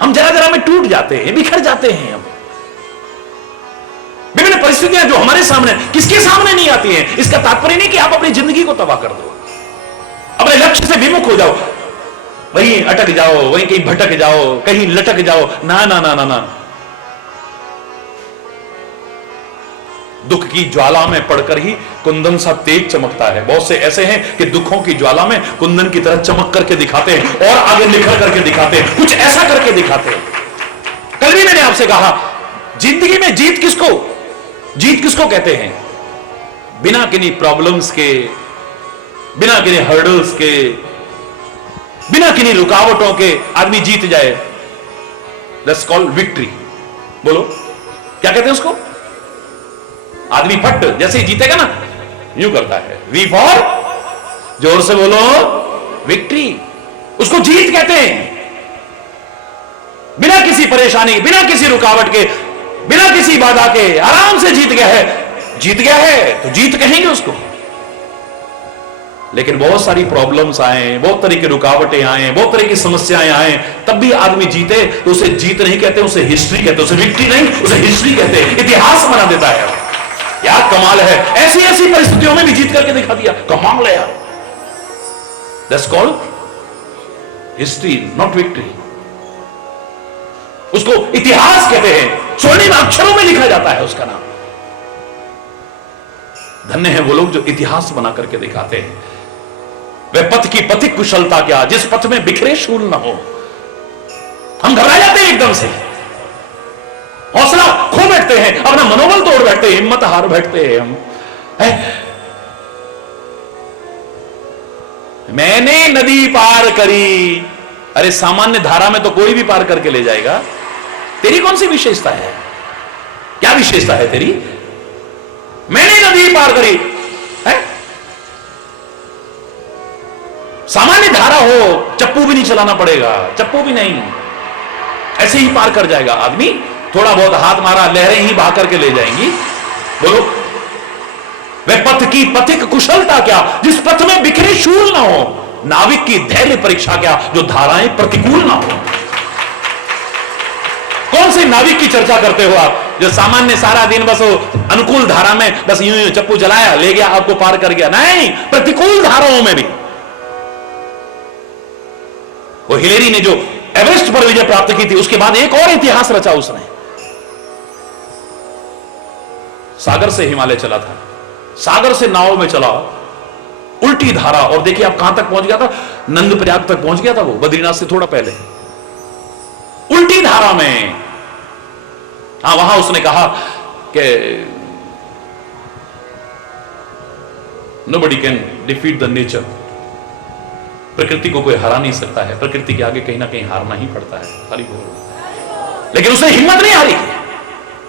हम जरा जरा में टूट जाते हैं, बिखर जाते हैं। हम विभिन्न परिस्थितियां जो हमारे सामने, किसके सामने नहीं आती हैं, इसका तात्पर्य नहीं कि आप अपनी जिंदगी को तबाह कर दो, अपने लक्ष्य से विमुख हो जाओ, वहीं अटक जाओ, वहीं कहीं भटक जाओ, कहीं लटक जाओ। ना ना ना ना ना। दुख की ज्वाला में पड़कर ही कुंदन सा तेज चमकता है। बहुत से ऐसे हैं कि दुखों की ज्वाला में कुंदन की तरह चमक करके दिखाते हैं और आगे निखर करके दिखाते हैं, कुछ ऐसा करके दिखाते हैं। कल भी मैंने आपसे कहा, जिंदगी में जीत किसको कहते हैं? बिना किन्हीं प्रॉब्लम्स के, बिना किन्हीं हर्डल्स के, बिना किन्हीं रुकावटों के आदमी जीत जाए, दैट्स कॉल्ड विक्ट्री। बोलो क्या कहते हैं उसको? आदमी फट जैसे ही जीतेगा ना, यूं करता है, वी फॉर, जोर से बोलो, विक्ट्री। उसको जीत कहते हैं। बिना किसी परेशानी, बिना किसी रुकावट के, बिना किसी बाधा के आराम से जीत गया है। जीत गया है तो जीत कहेंगे उसको। लेकिन बहुत सारी प्रॉब्लम्स आए, बहुत तरह की रुकावटें आए, बहुत तरह की समस्याएं आए, तब भी आदमी जीते तो उसे जीत नहीं कहते, उसे हिस्ट्री कहते, उसे विक्ट्री नहीं, उसे हिस्ट्री कहते हैं। इतिहास बना देता है। यार कमाल है, ऐसी ऐसी परिस्थितियों में भी जीत करके दिखा दिया, कमाल है यार। That's called history, not victory. उसको इतिहास कहते हैं, स्वर्णिम अक्षरों में लिखा जाता है उसका नाम। धन्य है वो लोग जो इतिहास बना करके दिखाते हैं। वह पथ की पथिक कुशलता क्या, जिस पथ में बिखरे शूल न हो। हम घबरा जाते हैं एकदम से, हौसला खो बैठते हैं, अपना मनोबल तोड़ बैठते हैं, हिम्मत हार बैठते हैं हम। मैंने नदी पार करी। अरे सामान्य धारा में तो कोई भी पार करके ले जाएगा, तेरी कौन सी विशेषता है? क्या विशेषता है तेरी? मैंने नदी पार करी है? सामान्य धारा हो, चप्पू भी नहीं चलाना पड़ेगा, चप्पू भी नहीं, ऐसे ही पार कर जाएगा आदमी। थोड़ा बहुत हाथ मारा, लहरें ही बहा करके ले जाएंगी। बोलो, वह पथ की पथिक कुशलता क्या, जिस पथ में बिखरे शूल ना हो, नाविक की धैर्य परीक्षा क्या, जो धाराएं प्रतिकूल ना हो। कौन से नाविक की चर्चा करते हो आप, जो सामान्य सारा दिन बस वो अनुकूल धारा में बस यूं यूं चप्पू चलाया, ले गया, आपको पार कर गया? नहीं, प्रतिकूल धाराओं में भी। वो हिलेरी ने जो एवरेस्ट पर विजय प्राप्त की थी, उसके बाद एक और इतिहास रचा उसने। सागर से हिमालय चला था, सागर से नाव में चला, उल्टी धारा, और देखिए आप कहां तक पहुंच गया था, नंदप्रयाग तक पहुंच गया था वो, बद्रीनाथ से थोड़ा पहले, उल्टी धारा में। हां, वहां उसने कहा कि nobody can defeat the nature, प्रकृति को कोई हरा नहीं सकता है, प्रकृति के आगे कहीं ना कहीं हारना ही पड़ता है। हरि बोल। लेकिन उसने हिम्मत नहीं हारी।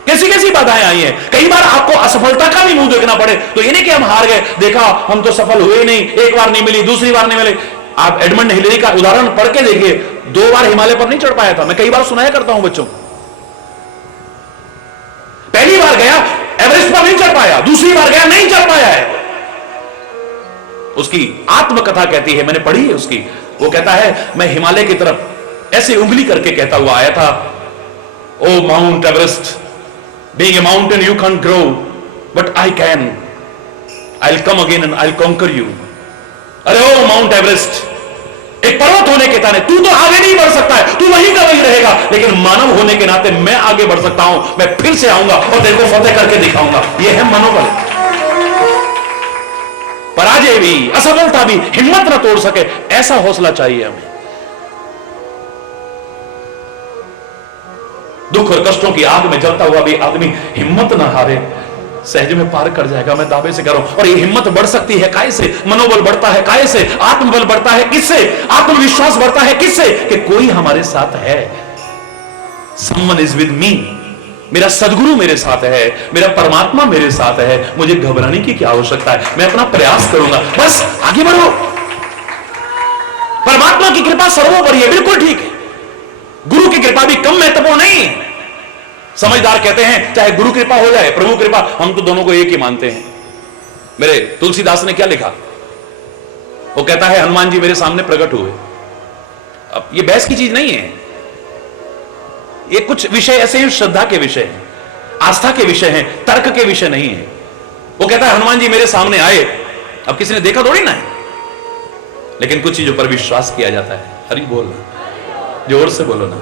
कैसी कैसी बाधाएं आई हैं। कई बार आपको असफलता का भी मुंह देखना पड़े, तो ये नहीं कि हम हार गए, देखा हम तो सफल हुए नहीं, एक बार नहीं मिली, दूसरी बार नहीं मिली। आप एडमंड हिलेरी का उदाहरण पढ़ के देखिए, 2 बार हिमालय पर नहीं चढ़ पाया था। मैं कई बार सुनाया करता हूं बच्चों, पहली बार गया एवरेस्ट पर नहीं चढ़ पाया, दूसरी बार गया नहीं चढ़ पाया है। उसकी आत्मकथा कहती है, मैंने पढ़ी है उसकी, वो कहता है मैं हिमालय की तरफ ऐसे उंगली करके कहता हुआ आया था, O Mount Everest, being a mountain you can't grow, but I can, I'll come again and I'll conquer you। अरे ओ माउंट एवरेस्ट, एक पर्वत होने के नाते तू तो आगे नहीं बढ़ सकता है, तू वहीं का वहीं रहेगा, लेकिन मानव होने के नाते मैं आगे बढ़ सकता हूं, मैं फिर से आऊंगा और तेरे को फतेह करके दिखाऊंगा। यह है मनोबल। पराजय भी, असफलता भी हिम्मत न तोड़ सके, ऐसा हौसला चाहिए हमें। दुख और कष्टों की आग में जलता हुआ भी आदमी हिम्मत न हारे, सहज में पार कर जाएगा, मैं दावे से कह रहा हूं। और ये हिम्मत बढ़ सकती है काय से, मनोबल बढ़ता है काय से, आत्मबल बढ़ता है किससे, आत्मविश्वास बढ़ता है किससे, कि कोई हमारे साथ है। समवन इज विद मी, मेरा सदगुरु मेरे साथ है, मेरा परमात्मा मेरे साथ है, मुझे घबराने की क्या आवश्यकता है, मैं अपना प्रयास करूंगा, बस आगे बढ़ो। परमात्मा की कृपा सर्वोपरि है, बिल्कुल ठीक है। गुरु की कृपा भी कम महत्वपूर्ण नहीं है। समझदार कहते हैं चाहे गुरु कृपा हो जाए प्रभु कृपा, हम तो दोनों को एक ही मानते हैं। मेरे तुलसीदास ने क्या लिखा, वो कहता है हनुमान जी मेरे सामने प्रकट हुए। अब ये बहस की चीज नहीं है, ये कुछ विषय ऐसे हैं, श्रद्धा के विषय हैं, आस्था के विषय हैं, तर्क के विषय नहीं है। वो कहता है हनुमान जी मेरे सामने आए, अब किसी ने देखा थोड़ी ना है, लेकिन कुछ चीजों पर विश्वास किया जाता है। हरि बोलना, जोर से बोलो ना।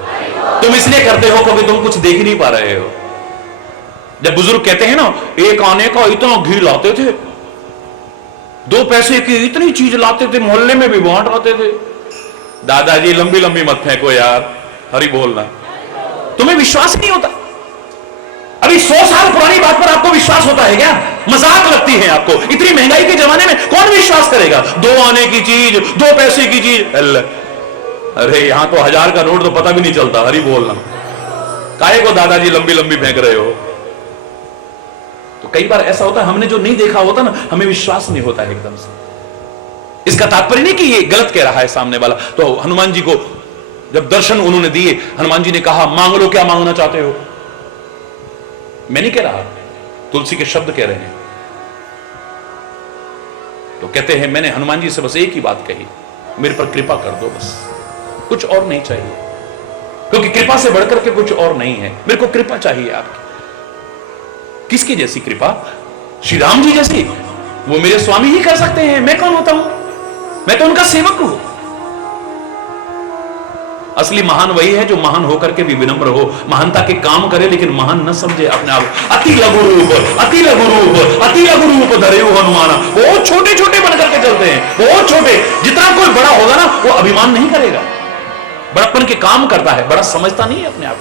तुम इसलिए करते हो क्योंकि तुम कुछ देख नहीं पा रहे हो। जब बुजुर्ग कहते हैं ना, एक आने का इतना घी लाते थे, 2 पैसे की इतनी चीज लाते थे, मोहल्ले में भी बांट आते थे। दादाजी लंबी लंबी मत फेंको यार, हरि बोलना। तुम्हें विश्वास नहीं होता। अभी 100 साल पुरानी बात पर आपको विश्वास होता है क्या? मजाक लगती है आपको। इतनी महंगाई के जमाने में कौन विश्वास करेगा? 2 आने की चीज, 2 पैसे की चीज, अरे यहां तो 1000 का नोट तो पता भी नहीं चलता। हरि बोलना। काहे को दादाजी लंबी लंबी फेंक रहे हो? तो कई बार ऐसा होता है, हमने जो नहीं देखा होता ना, हमें विश्वास नहीं होता है एकदम से। इसका तात्पर्य नहीं कि ये गलत कह रहा है सामने वाला। तो हनुमान जी को जब दर्शन उन्होंने दिए, हनुमान जी ने कहा मांग लो, क्या मांगना चाहते हो? मैं नहीं कह रहा, तुलसी के शब्द कह रहे हैं। तो कहते हैं मैंने हनुमान जी से बस एक ही बात कही, मेरे पर कृपा कर दो, बस कुछ और नहीं चाहिए, क्योंकि कृपा से बढ़कर के कुछ और नहीं है। मेरे को कृपा चाहिए आपकी। किसकी जैसी कृपा? श्री राम जी जैसी। वो मेरे स्वामी ही कर सकते हैं, मैं कौन होता हूं? मैं तो उनका सेवक हूं। असली महान वही है जो महान होकर के भी विनम्र हो, महानता के काम करे लेकिन महान न समझे अपने आप। अति लघु रूप, अति लघु रूप, अति लघु रूप धरे हो हनुमाना। बहुत छोटे छोटे बनकर के चलते हैं, बहुत छोटे। जितना कोई बड़ा होगा ना, वो अभिमान नहीं करेगा, बड़प्पन के काम करता है, बड़ा समझता नहीं है अपने आप।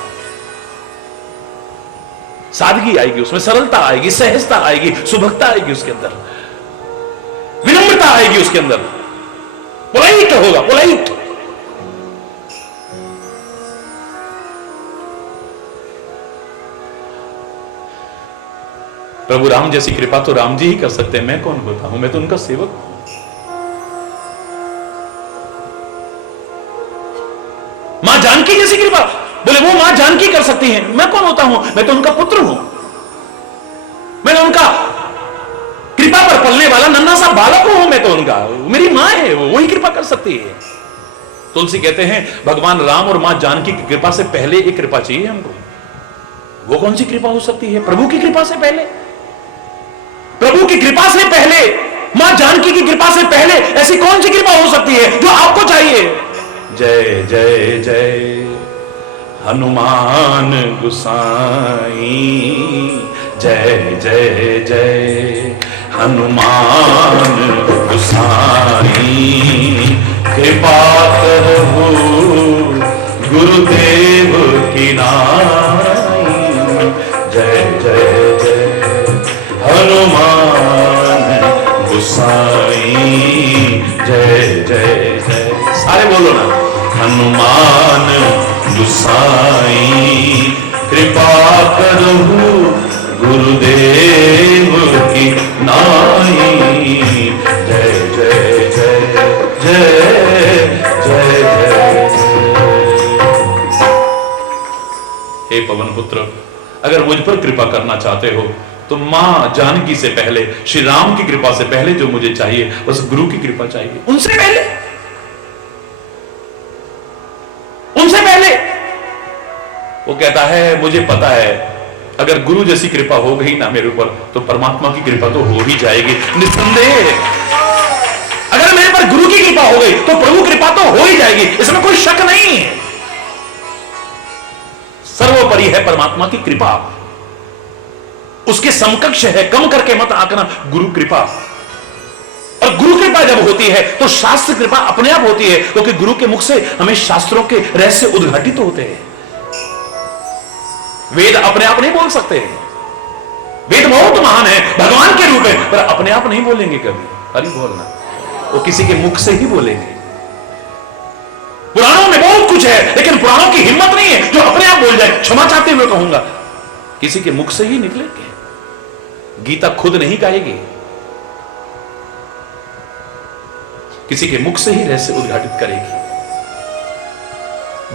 सादगी आएगी उसमें, सरलता आएगी, सहजता आएगी, सुभगता आएगी उसके अंदर, विनम्रता आएगी उसके अंदर, पोलाइट होगा, पोलाइट। प्रभु राम जैसी कृपा तो राम जी ही कर सकते हैं, मैं कौन होता हूं? मैं तो उनका सेवक हूं। मां जानकी जैसी कृपा, बोले वो मां जानकी कर सकती सकती हैं? मैं कौन होता हूं? मैं तो उनका पुत्र हूं, मैं तो उनका कृपा पर पलने वाला नन्हा सा बालक हूं, मैं तो उनका, मेरी मां है, वही कृपा कर सकती है। तुलसी कहते हैं भगवान राम और मां जानकी की कृपा से पहले एक कृपा चाहिए हमको। वो कौन सी कृपा हो सकती है? प्रभु की कृपा से पहले, प्रभु की कृपा से पहले, मां जानकी की कृपा से पहले ऐसी कौन सी कृपा हो सकती है जो आपको चाहिए? जय जय जय हनुमान गुसाई, जय जय जय हनुमान गुसाई, कृपा करहु गुरुदेव की नाई, जय जय जय हनुमान गुसाई, जय जय जय। सारे बोलो ना, हनुमान गुसाई, कृपा करहु गुरुदेव की नाई, जय जय जय जय जय जय। हे पवन पुत्र, अगर मुझ पर कृपा करना चाहते हो तो मां जानकी से पहले, श्री राम की कृपा से पहले जो मुझे चाहिए बस गुरु की कृपा चाहिए, उनसे पहले, उनसे पहले। वो कहता है मुझे पता है अगर गुरु जैसी कृपा हो गई ना मेरे ऊपर तो परमात्मा की कृपा तो हो ही जाएगी निस्संदेह। अगर मेरे पर गुरु की कृपा हो गई तो प्रभु कृपा तो हो ही जाएगी, इसमें कोई शक नहीं है। सर्वोपरि है परमात्मा की कृपा, उसके समकक्ष है, कम करके मत आंकना गुरु कृपा। और गुरु कृपा जब होती है तो शास्त्र कृपा अपने आप होती है, क्योंकि गुरु के मुख से हमें शास्त्रों के रहस्य उद्घाटित होते हैं। वेद अपने आप नहीं बोल सकते, वेद बहुत महान है, भगवान के रूप में, पर अपने आप नहीं बोलेंगे कभी, हरि बोलना, वो किसी के मुख से ही बोलेंगे। पुराणों में बहुत कुछ है लेकिन पुराणों की हिम्मत नहीं है जो अपने आप बोल जाए। क्षमा चाहते हुए कहूंगा, किसी के मुख से ही निकलेंगे। गीता खुद नहीं गाएगी, किसी के मुख से ही रहस्य उद्घाटित करेगी।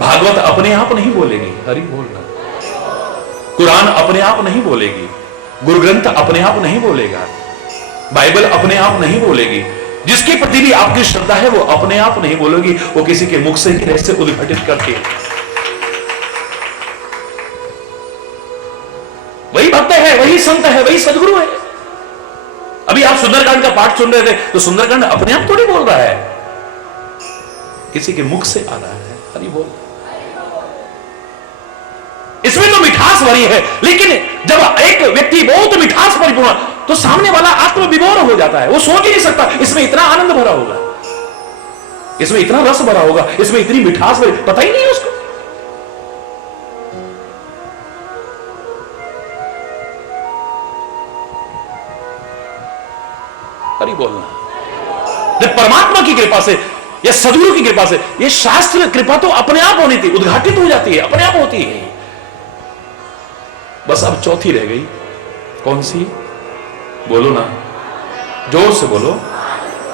भागवत अपने आप नहीं बोलेगी, हरि बोलना, कुरान अपने आप नहीं बोलेगी, गुरु ग्रंथ अपने आप नहीं बोलेगा, बाइबल अपने आप नहीं बोलेगी। जिसके प्रति भी आपकी श्रद्धा है वो अपने आप नहीं बोलेगी, वो किसी के मुख से ही रहस्य उद्घाटित करके। वही भक्त है, वही संत है, वही सदगुरु है। अभी आप सुंदरकांड का पाठ सुन रहे थे तो सुंदरकांड अपने आप थोड़ी बोल रहा है, किसी के मुख से आ रहा है, हरि बोल। इसमें तो मिठास भरी है, लेकिन जब एक व्यक्ति बहुत मिठास परिपूर्ण तो सामने वाला आत्म विभोर हो जाता है, वो सोच ही नहीं सकता इसमें इतना आनंद भरा होगा, इसमें इतना रस भरा होगा, इसमें इतनी मिठास भरी, पता ही नहीं है उसको। हरि बोलना। जब परमात्मा की कृपा से या सदगुरु की कृपा से, ये शास्त्र कृपा तो अपने आप होनी थी, उद्घाटित हो जाती है, अपने आप होती है। बस अब चौथी रह गई, कौन सी? बोलो ना, जोर से बोलो,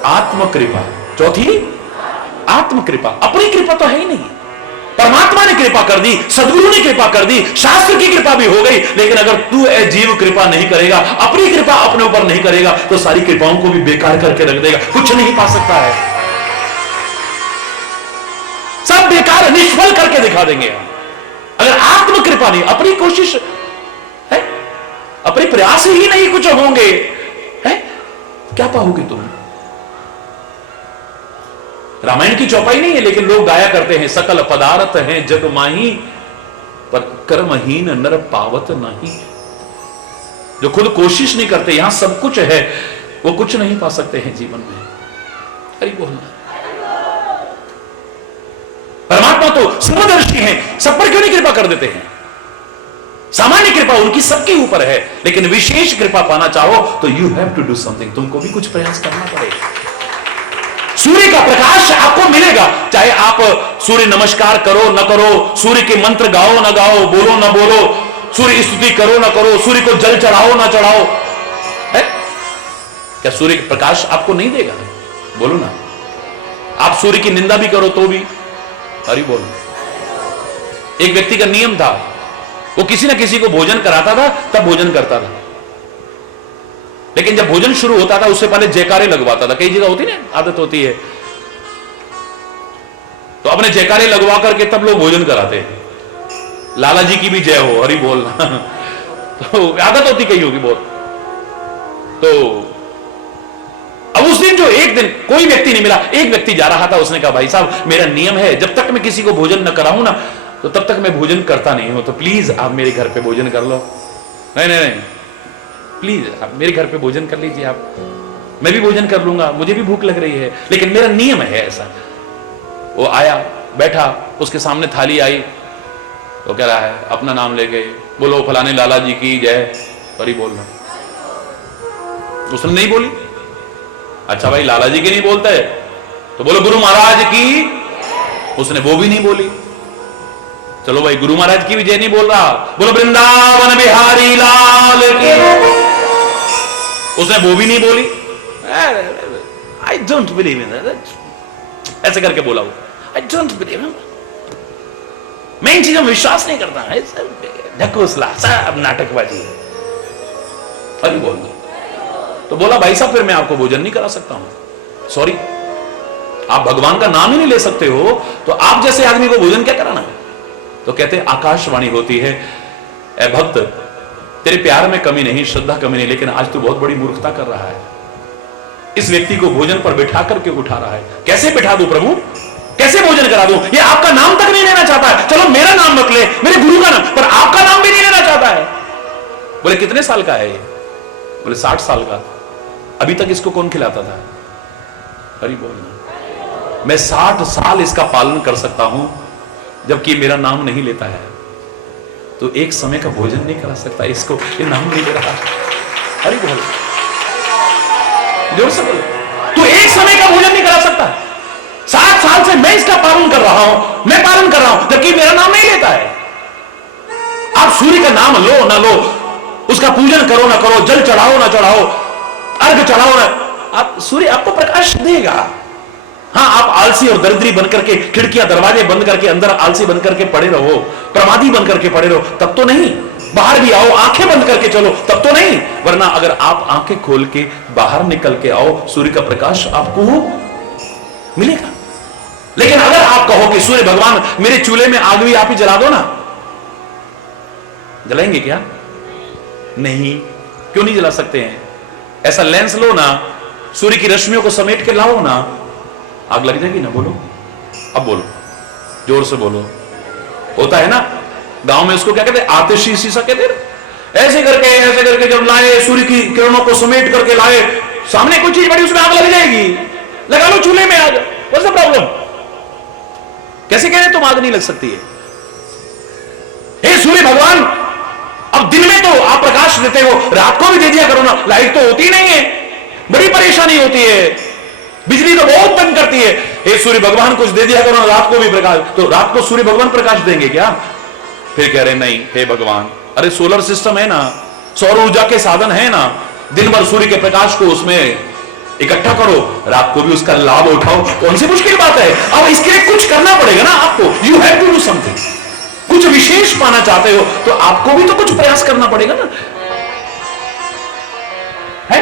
आत्म कृपा। चौथी आत्म कृपा। अपनी कृपा तो है ही नहीं, परमात्मा ने कृपा कर दी, सदगुरु ने कृपा कर दी, शास्त्र की कृपा भी हो गई, लेकिन अगर तू ए जीव कृपा नहीं करेगा, अपनी कृपा अपने ऊपर नहीं करेगा तो सारी कृपाओं को भी बेकार करके रख देगा, कुछ नहीं पा सकता है, सब बेकार निष्फल करके दिखा देंगे। अगर आत्म कृपा नहीं, अपनी कोशिश है, अपने प्रयास ही नहीं कुछ होंगे, है क्या पाओगे तुम? रामायण की चौपाई नहीं है लेकिन लोग गाया करते हैं, सकल पदार्थ हैं जग माही पर कर्महीन नर पावत नहीं। जो खुद कोशिश नहीं करते, यहां सब कुछ है, वो कुछ नहीं पा सकते हैं जीवन में। हरि बोलना। परमात्मा तो सर्वदर्शी हैं, सब पर क्यों नहीं कृपा कर देते हैं? सामान्य कृपा उनकी सबके ऊपर है, लेकिन विशेष कृपा पाना चाहो तो you have to do something, तुमको भी कुछ प्रयास करना पड़ेगा। सूर्य का प्रकाश आपको मिलेगा, चाहे आप सूर्य नमस्कार करो न करो, सूर्य के मंत्र गाओ न गाओ, बोलो न बोलो, सूर्य स्तुति करो न करो, सूर्य को जल चढ़ाओ न चढ़ाओ, है क्या सूर्य का प्रकाश आपको नहीं देगा? बोलो ना। आप सूर्य की निंदा भी करो तो भी, हरि बोलो। एक व्यक्ति का नियम था, वो किसी ना किसी को भोजन कराता था, तब भोजन करता था। लेकिन जब भोजन शुरू होता था उससे पहले जयकारे लगवाता था। कई जगह होती ना आदत होती है, तो अपने जयकारे लगवा करके तब लोग भोजन कराते हैं। लाला जी की भी जय हो, हरि बोलना तो आदत होती कई होगी बहुत। तो अब उस दिन जो एक दिन कोई व्यक्ति नहीं मिला, एक व्यक्ति जा रहा था, उसने कहा भाई साहब मेरा नियम है जब तक मैं किसी को भोजन न कराऊं ना तो तब तक मैं भोजन करता नहीं हूं, तो प्लीज आप मेरे घर पे भोजन कर लो। नहीं नहीं नहीं, प्लीज आप मेरे घर पे भोजन कर लीजिए, आप, मैं भी भोजन कर लूंगा, मुझे भी भूख लग रही है, लेकिन मेरा नियम है ऐसा। वो आया, बैठा, उसके सामने थाली आई, तो कह रहा है अपना नाम लेके बोलो फलाने लाला जी की जय, पर ही बोलना। उसने नहीं बोली। अच्छा भाई लाला जी की नहीं बोलता है तो बोलो गुरु महाराज की, उसने वो भी नहीं बोली। चलो भाई गुरु महाराज की भी जय नहीं बोल रहा, बोलो वृंदावन बिहारी लाल की, उसने वो भी नहीं बोली। I don't believe in that, ऐसे करके बोला वो, आई डोंट बिलीव, मैं इन चीजों में विश्वास नहीं करता, ढकोसला सब नाटकबाजी है। अरे बोल दो तो बोला भाई साहब फिर मैं आपको भोजन नहीं करा सकता हूं, सॉरी, आप भगवान का नाम ही नहीं ले सकते हो तो आप जैसे आदमी को भोजन क्या कराना है। तो कहते आकाशवाणी होती है, ए भक्त तेरे प्यार में कमी नहीं, श्रद्धा कमी नहीं, लेकिन आज तू बहुत बड़ी मूर्खता कर रहा है। इस व्यक्ति को भोजन पर बिठा करके उठा रहा है, कैसे बिठा दूं प्रभु, कैसे भोजन करा दूं, ये आपका नाम तक नहीं लेना चाहता है। चलो मेरा नाम मत ले, मेरे गुरु का नाम, पर आपका नाम भी नहीं लेना चाहता है। बोले कितने साल का है ये, बोले 60 साल का। अभी तक इसको कौन खिलाता था, अरे बोलना, मैं 60 साल इसका पालन कर सकता हूं जबकि मेरा नाम नहीं लेता है, तो एक समय का भोजन नहीं करा सकता इसको, ये नाम नहीं ले रहा। अरे बोल जोर से बोल, तू एक समय का भोजन नहीं करा सकता, 60 साल से मैं इसका पालन कर रहा हूं, मैं पालन कर रहा हूं जबकि मेरा नाम नहीं लेता है। आप सूर्य का नाम लो ना लो, उसका पूजन करो ना करो, जल चढ़ाओ ना चढ़ाओ, अर्घ चढ़ाओ ना, आप सूर्य आपको प्रकाश देगा। हाँ आप आलसी और दरिद्री बनकर के खिड़कियां दरवाजे बंद करके अंदर आलसी बनकर के पड़े रहो, प्रमादी बनकर के पड़े रहो, तब तो नहीं। बाहर भी आओ आंखें बंद करके चलो, तब तो नहीं। वरना अगर आप आंखें खोल के बाहर निकल के आओ, सूर्य का प्रकाश आपको मिलेगा। लेकिन अगर आप कहो कि सूर्य भगवान मेरे चूल्हे में आग भी आप ही जला दो ना, जलाएंगे क्या? नहीं। क्यों नहीं जला सकते हैं? ऐसा लेंस लो ना, सूर्य की रश्मियों को समेट के लाओ ना, आग लग जाएगी ना। बोलो, अब बोलो, जोर से बोलो। होता है ना गांव में, उसको क्या कहते हैं, आतिशी शीशा कहते हैं। ऐसे करके जब लाए, सूर्य की किरणों को समेट करके लाए, सामने कोई चीज बड़ी, उसमें आग लग जाएगी, लगा लो चूल्हे में आग, व्हाट्स द प्रॉब्लम? कैसे कह रहे तुम आग नहीं लग सकती है? हे सूर्य भगवान, अब दिन में तो आप प्रकाश देते हो, रात को भी दे दिया करो ना, लाइट तो होती नहीं है, बड़ी परेशानी होती है, बिजली तो बहुत तंग करती है। हे सूर्य भगवान कुछ दे दिया करो ना, रात को भी प्रकाश, तो रात को सूर्य भगवान प्रकाश देंगे क्या? फिर कह रहे नहीं, हे भगवान, अरे सोलर सिस्टम है ना, सौर ऊर्जा के साधन है ना, दिन भर सूर्य के प्रकाश को उसमें इकट्ठा करो, रात को भी उसका लाभ उठाओ। कौन सी मुश्किल बात है? अब इसके लिए कुछ करना पड़ेगा ना आपको, you have to do something. कुछ विशेष पाना चाहते हो तो आपको भी तो कुछ प्रयास करना पड़ेगा ना, है?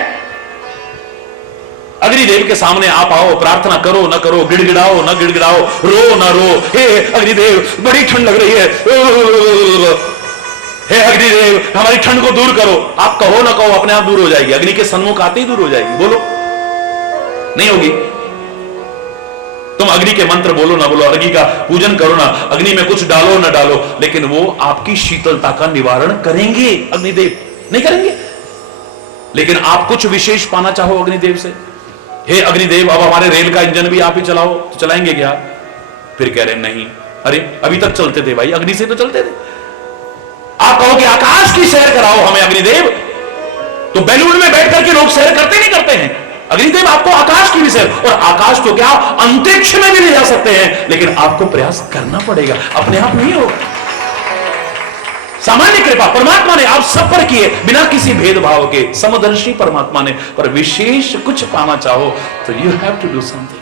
अग्निदेव के सामने आप आओ, प्रार्थना करो ना करो, गिड़गिड़ाओ ना गिड़गिड़ाओ, रो ना रो, हे अग्निदेव बड़ी ठंड लग रही है, हे अग्निदेव हमारी ठंड को दूर करो, आप कहो ना कहो अपने आप दूर हो जाएगी, अग्नि के सन्मुख आते ही दूर हो जाएगी। बोलो, नहीं होगी? तुम अग्नि के मंत्र बोलो ना बोलो, अग्नि का पूजन करो ना, अग्नि में कुछ डालो ना डालो, लेकिन वो आपकी शीतलता का निवारण करेंगे, अग्निदेव नहीं करेंगे। लेकिन आप कुछ विशेष पाना चाहो अग्निदेव से, हे अग्निदेव अब हमारे रेल का इंजन भी आप ही चलाओ, तो चलाएंगे क्या? फिर कह रहे नहीं, अरे अभी तक चलते थे भाई, अग्नि से तो चलते थे। आप कहो कि आकाश की सैर कराओ हमें अग्निदेव, तो बैलून में बैठ करके लोग सैर करते नहीं करते हैं? अग्निदेव आपको आकाश की भी सैर, और आकाश तो क्या अंतरिक्ष में भी ले जा सकते हैं, लेकिन आपको प्रयास करना पड़ेगा, अपने आप नहीं होगा। सामान्य कृपा परमात्मा ने आप सब पर किए, बिना किसी भेदभाव के, समदर्शी परमात्मा ने। पर विशेष कुछ पाना चाहो तो you have to do something,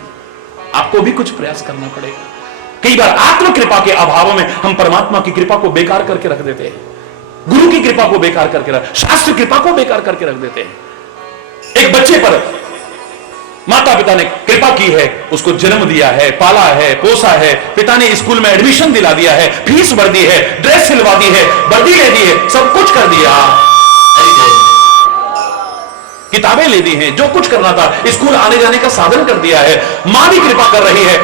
आपको भी कुछ प्रयास करना पड़ेगा। कई बार आत्म कृपा के अभाव में हम परमात्मा की कृपा को बेकार करके रख देते हैं। गुरु की कृपा को बेकार करके रख, शास्त्र कृपा को बेकार करके रख देते हैं। एक बच्चे पर माता पिता ने कृपा की है, उसको जन्म दिया है, पाला है, पोसा है, पिता ने स्कूल में एडमिशन दिला दिया है, फीस भर दी है, ड्रेस सिलवा दी है, वर्दी ले दी है, सब कुछ कर दिया, किताबें ले दी हैं, जो कुछ करना था, स्कूल आने जाने का साधन कर दिया है। मां भी कृपा कर रही है,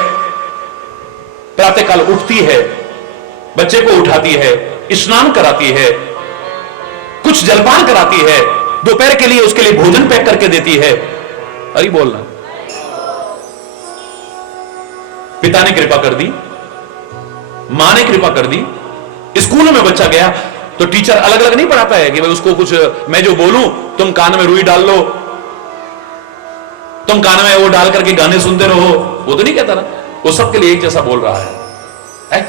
प्रातःकाल उठती है, बच्चे को उठाती है, स्नान कराती है, कुछ जलपान कराती है, दोपहर के लिए उसके लिए भोजन पैक करके देती है। अरे बोलना, पिता ने कृपा कर दी, मां ने कृपा कर दी। स्कूल में बच्चा गया तो टीचर अलग अलग नहीं पढ़ाता है कि भाई उसको कुछ, मैं जो बोलूं तुम कान में रुई डाल लो, तुम कान में वो डाल करके गाने सुनते रहो, वो तो नहीं कहता ना, वो सबके लिए एक जैसा बोल रहा है?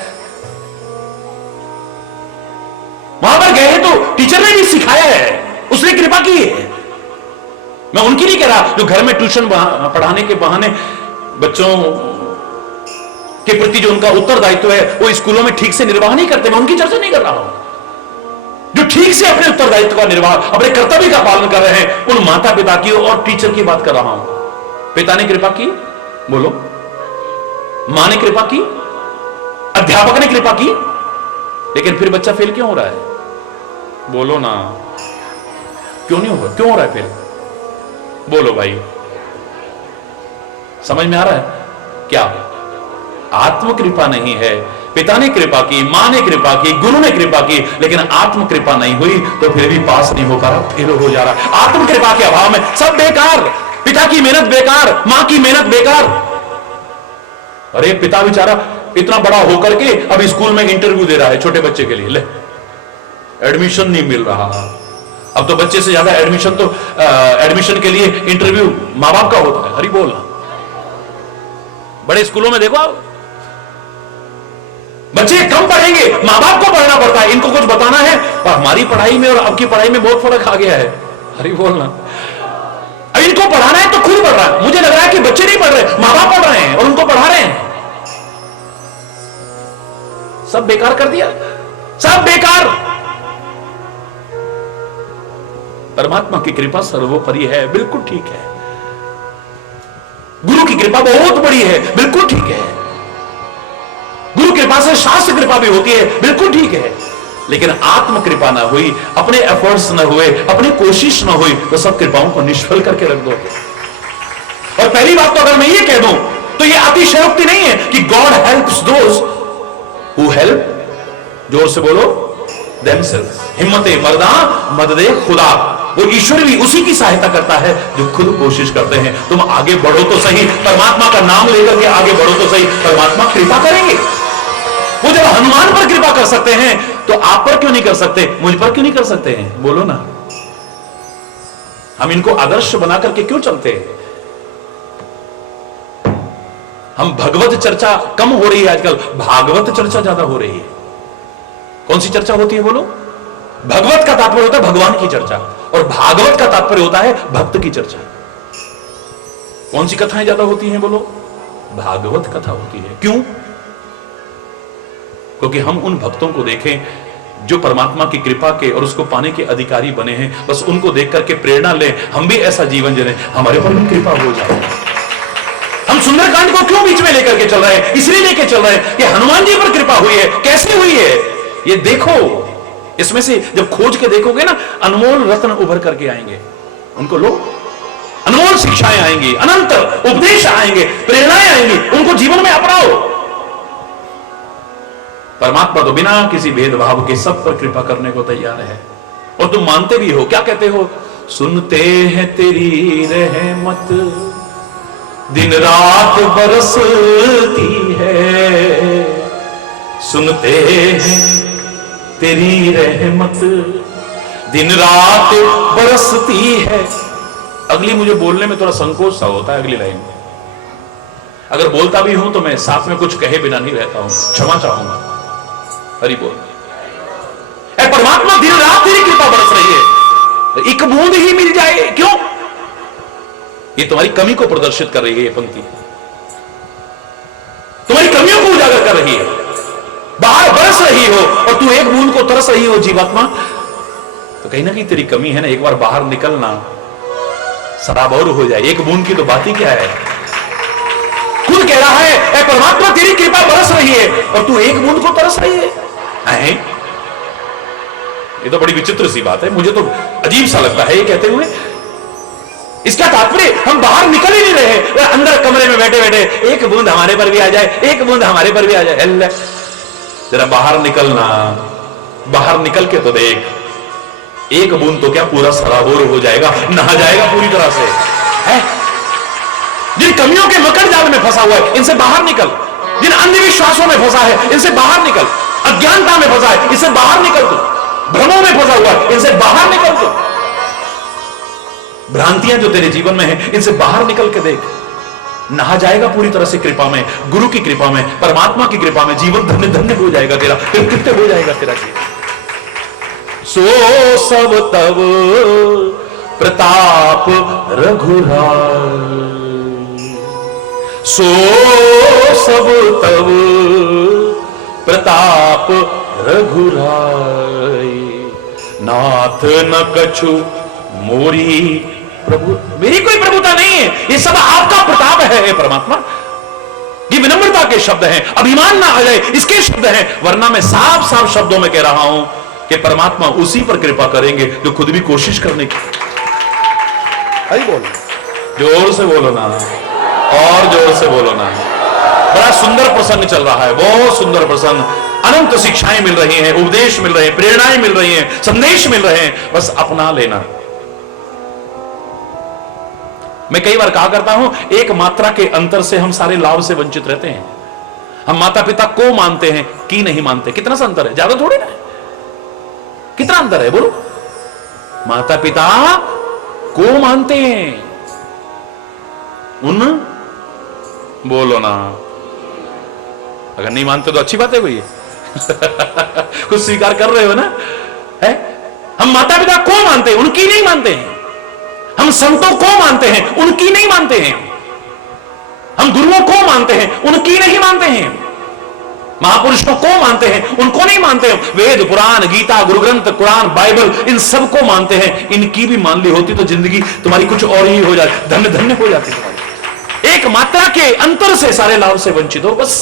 वहां पर गए तो टीचर ने भी सिखाया है, उसने कृपा की है। मैं उनकी नहीं कह रहा जो घर में ट्यूशन पढ़ाने के बहाने बच्चों के प्रति जो उनका उत्तरदायित्व है वो स्कूलों में ठीक से निर्वाह नहीं करते, मैं उनकी चर्चा नहीं कर रहा हूं। जो ठीक से अपने उत्तरदायित्व का निर्वाह, अपने कर्तव्य का पालन कर रहे हैं, उन माता पिता की और टीचर की बात कर रहा हूं। पिता ने कृपा की, बोलो, मां ने कृपा की, अध्यापक ने कृपा की, लेकिन फिर बच्चा फेल क्यों हो रहा है? बोलो ना, क्यों नहीं होगा, क्यों हो रहा है फेल? बोलो भाई, समझ में आ रहा है क्या? आत्म कृपा नहीं है। पिता ने कृपा की, मां ने कृपा की, गुरु ने कृपा की, लेकिन आत्म कृपा नहीं हुई तो फिर भी पास नहीं हो पा रहा, फेल हो जा रहा। आत्म कृपा के अभाव में सब बेकार, पिता की मेहनत बेकार, मां की मेहनत बेकार। अरे पिता बेचारा इतना बड़ा होकर के अब स्कूल में इंटरव्यू दे रहा है छोटे बच्चे के लिए, ले एडमिशन नहीं मिल रहा। अब तो बच्चे से ज्यादा एडमिशन के लिए इंटरव्यू मां बाप का होता है। हरी बोलना, बड़े स्कूलों में देखो आप, बच्चे कम पढ़ेंगे, मां बाप को पढ़ना पड़ता है, इनको कुछ बताना है, और हमारी पढ़ाई में और अब की पढ़ाई में बहुत फर्क आ गया है। हरी बोलना, अब इनको पढ़ाना है तो खुद पढ़ रहा है। मुझे लग रहा है कि बच्चे नहीं पढ़ रहे, मां बाप पढ़ रहे हैं और उनको पढ़ा रहे हैं। सब बेकार कर दिया, सब बेकार। परमात्मा की कृपा सर्वोपरि है, बिल्कुल ठीक है। गुरु की कृपा बहुत बड़ी है, बिल्कुल ठीक है। गुरु कृपा से शास्त्र कृपा भी होती है, बिल्कुल ठीक है। लेकिन आत्म कृपा ना हुई, अपने एफर्ट्स ना हुए, अपनी कोशिश ना हुई, तो सब कृपाओं को निष्फल करके रख दो। और पहली बात तो अगर मैं ये कह दूं तो ये अतिशयोक्ति नहीं है कि God helps those who help, जोर से बोलो, देमसेल्व्स। हिम्मते मर्दा मददे खुदा, वो ईश्वर भी उसी की सहायता करता है जो खुद कोशिश करते हैं। तुम आगे बढ़ो तो सही, परमात्मा का नाम लेकर के आगे बढ़ो तो सही, परमात्मा कृपा करेंगे। वो जब हनुमान पर कृपा कर सकते हैं तो आप पर क्यों नहीं कर सकते, मुझ पर क्यों नहीं कर सकते हैं? बोलो ना, हम इनको आदर्श बना करके क्यों चलते हैं? हम भगवत चर्चा कम हो रही है आजकल, भागवत चर्चा ज्यादा हो रही है। कौन सी चर्चा होती है बोलो? भगवत का तात्पर्य होता है भगवान की चर्चा, और भागवत का तात्पर्य होता है भक्त की चर्चा। कौन सी कथाएं ज्यादा होती हैं बोलो? भागवत कथा होती है। क्यों? क्योंकि हम उन भक्तों को देखें जो परमात्मा की कृपा के और उसको पाने के अधिकारी बने हैं, बस उनको देख करके प्रेरणा लें, हम भी ऐसा जीवन जिए, हमारे पर भी कृपा हो जाए। हम सुंदरकांड को क्यों बीच में लेकर के चल रहे हैं? इसलिए लेकर चल रहे हैं कि हनुमान जी पर कृपा हुई है। कैसे हुई है ये देखो, इसमें से जब खोज के देखोगे ना, अनमोल रत्न उभर करके आएंगे, उनको लो, अनमोल शिक्षाएं आएंगी, अनंत उपदेश आएंगे, प्रेरणाएं आएंगी, उनको जीवन में अपनाओ। परमात्मा तो बिना किसी भेदभाव के सब पर कृपा करने को तैयार है, और तुम मानते भी हो। क्या कहते हो? सुनते हैं तेरी रहमत दिन रात बरसती है, सुनते हैं तेरी रहमत दिन रात बरसती है। अगली मुझे बोलने में थोड़ा संकोच सा होता है, अगली लाइन। अगर बोलता भी हूं तो मैं साथ में कुछ कहे बिना नहीं रहता हूं, क्षमा चाहूंगा। हरि बोल। परमात्मा दिन रात तेरी कृपा बरस रही है, एक बूंद ही मिल जाए क्यों? ये तुम्हारी कमी को प्रदर्शित कर रही है, ये पंक्ति तुम्हारी कमियों को उजागर कर रही है। बाहर बरस रही हो और तू एक बूंद को तरस रही हो जीवात्मा, तो कहीं ना कहीं तेरी कमी है ना, एक बार बाहर निकलना, सराबोर हो जाए। एक बूंद की तो बात ही क्या है, खुद कह रहा है ऐ परमात्मा तेरी कृपा बरस रही है और तू एक बूंद को तरस रही है। ये तो बड़ी विचित्र सी बात है, मुझे तो अजीब सा लगता है ये कहते हुए। इसका तात्पर्य हम बाहर निकल ही नहीं रहे, अंदर कमरे में बैठे बैठे एक बूंद हमारे पर भी आ जाए, एक बूंद हमारे पर भी आ जाए। अल्लाह, जरा बाहर निकलना, बाहर निकल के तो देख, एक बूंद तो क्या पूरा सराबोर हो जाएगा, नहा जाएगा पूरी तरह से है? जिन कमियों के मकड़ जाल में फंसा हुआ है इनसे बाहर निकल, जिन अंधविश्वासों में फंसा है इनसे बाहर निकल, अज्ञानता में फंसा है इससे बाहर निकल, तू भ्रमों में फंसा हुआ है इनसे बाहर निकल, तू भ्रांतियां जो तेरे जीवन में है इनसे बाहर निकल के देख, नहा जाएगा पूरी तरह से कृपा में, गुरु की कृपा में, परमात्मा की कृपा में। जीवन धन्य धन्य हो जाएगा तेरा, फिर कृत्य हो जाएगा तेरा जीवन। सो सब तब प्रताप रघुराय, सो सब तब प्रताप रघुराय, नाथ न कछु मोरी प्रभु। मेरी कोई प्रभुता नहीं है, ये सब आपका प्रताप है परमात्मा। ये विनम्रता के शब्द हैं, अभिमान ना आ जाए इसके शब्द हैं, वरना मैं साफ साफ शब्दों में कह रहा हूं कि परमात्मा उसी पर कृपा करेंगे जो खुद भी कोशिश करने की। अरे बोलो, जोर से बोलो ना, और जोर से बोलो ना। बड़ा सुंदर प्रसंग चल रहा है, बहुत सुंदर प्रसंग, अनंत शिक्षाएं मिल रही हैं, उपदेश मिल रहे हैं, प्रेरणाएं मिल रही हैं, संदेश मिल रहे हैं, बस अपना लेना। मैं कई बार कहा करता हूं, एक मात्रा के अंतर से हम सारे लाभ से वंचित रहते हैं। हम माता पिता को मानते हैं कि नहीं मानते, कितना सा अंतर है, ज्यादा थोड़ी ना है, कितना अंतर है बोलो। माता पिता को मानते हैं, उन बोलो ना, अगर नहीं मानते तो अच्छी बात है कोई कुछ स्वीकार कर रहे हो ना है? हम माता पिता को मानते हैं, उनकी नहीं मानते हैं। हम संतों को मानते हैं, उनकी नहीं मानते हैं। हम गुरुओं को मानते हैं, उनकी नहीं मानते हैं। महापुरुषों को मानते हैं, उनको नहीं मानते हैं। वेद, पुराण, गीता, गुरु ग्रंथ, कुरान, बाइबल, इन सबको मानते हैं। इनकी भी मान ली होती तो जिंदगी तुम्हारी कुछ और ही हो जाती, धन्य धन्य हो जाती तुम्हारी। एक मात्रा के अंतर से सारे लाभ से वंचित हो बस।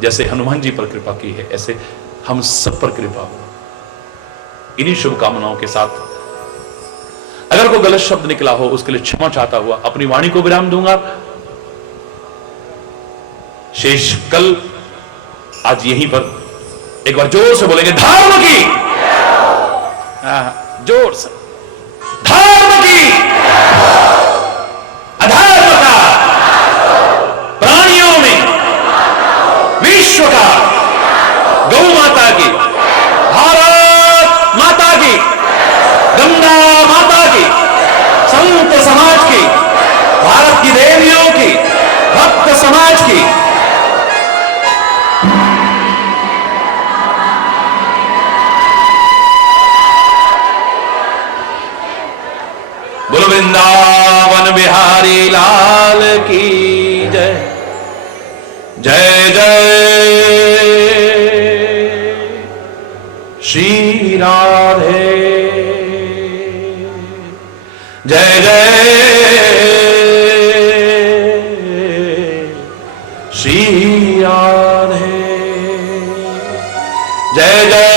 जैसे हनुमान जी पर कृपा की है, ऐसे हम सब पर कृपा हो। इन्हीं शुभकामनाओं के साथ अगर कोई गलत शब्द निकला हो उसके लिए क्षमा चाहता हुआ अपनी वाणी को विराम दूंगा। शेष कल आज यहीं पर एक बार जोर से बोलेंगे धर्म की, जोर से धर्म की, अधर्म का, प्राणियों में, विश्व का, गौ माता की, भारत माता की, गंगा माता की, संत समाज की, भारत की देवियों की, भक्त समाज की, बोलो वृंदावन बिहारी लाल की जय, जय जय श्री राधे, जय जय श्री राधे, जय जय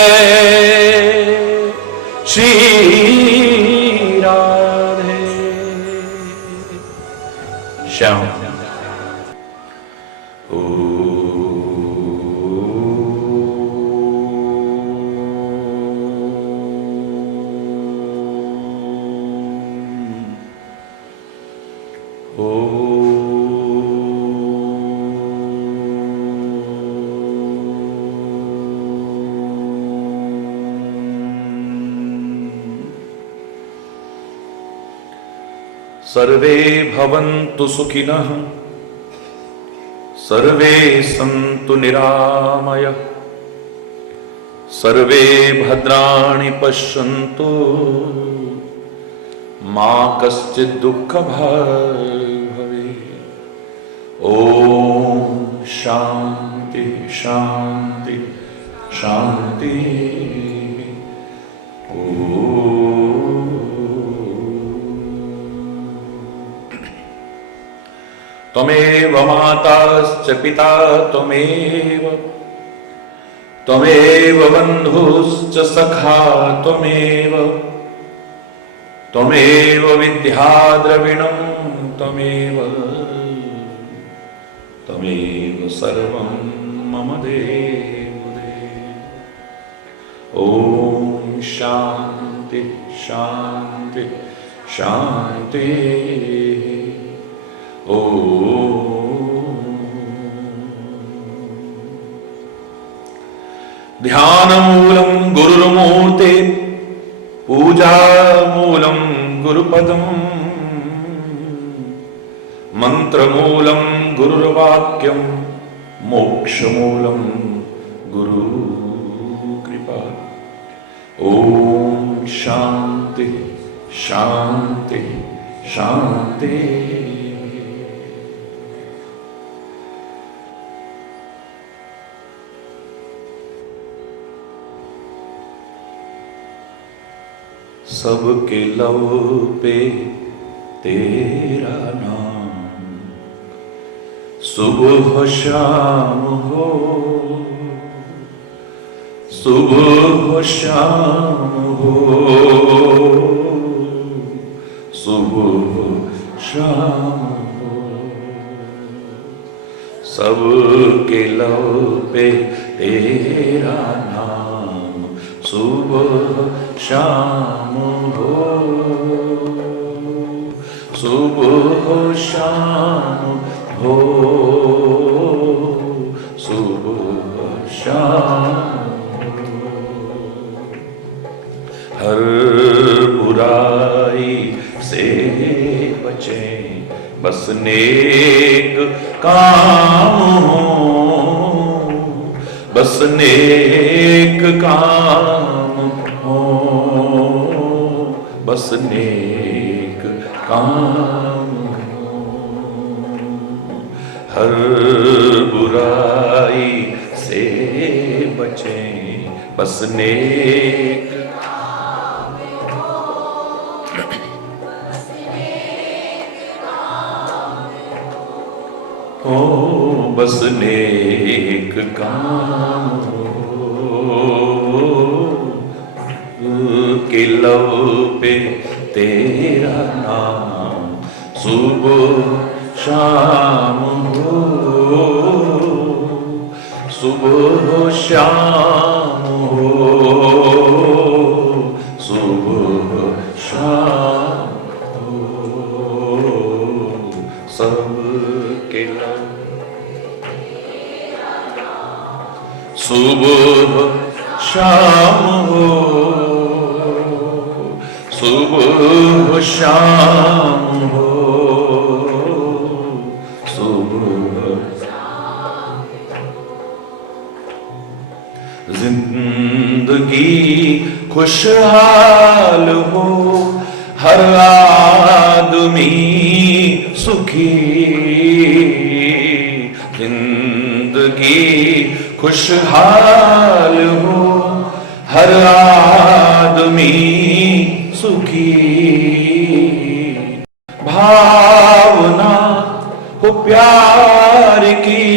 श्री राधे। श्याम सर्वे भवन्तु सुखिनः, सर्वे सन्तु निरामयः, सर्वे भद्राणि पश्यन्तु, मा कश्चित् दुःखभाग् भवेत्। ओम शांति। शांति शांति शांति। त्वमेव माताश्च पिता त्वमेव, त्वमेव बन्धुश्च सखा त्वमेव, त्वमेव विद्या द्रविणं त्वमेव, त्वमेव सर्वं मम देव देव। ॐ शान्ति शान्ति शान्ति। ध्यानमूलं गुरुर्मूर्ते, पूजामूलं गुरुपदम्, मंत्रमूलं गुरुर्वाक्यं, मोक्षमूलं गुरुकृपा। ॐ शान्ति शान्ति शान्ति। सबके लव पे तेरा नाम, सुबह शाम हो, सुबह शाम हो, सुबह शाम हो। सबके लव पे तेरा नाम, सुबह शाम हो, सुबह शाम हो, सुबह शाम हो। हर बुराई से बचें, बस नेक काम हो, बस नेक काम हो, बस नेक काम हो। हर बुराई से बचें, बस नेक काम हो, बस नेक काम हो, बस नेक काम हो। के लव पे तेरा नाम, सुबह शाम हो, सुबह शाम हो, सुबह शाम हो। सबके लव सुबह शाम हो, सुबह शाम हो, सुबह। जिंदगी खुशहाल हो, हर आदमी सुखी। जिंदगी खुशहाल हो, हर आदमी सुखी। भावना हो प्यार की,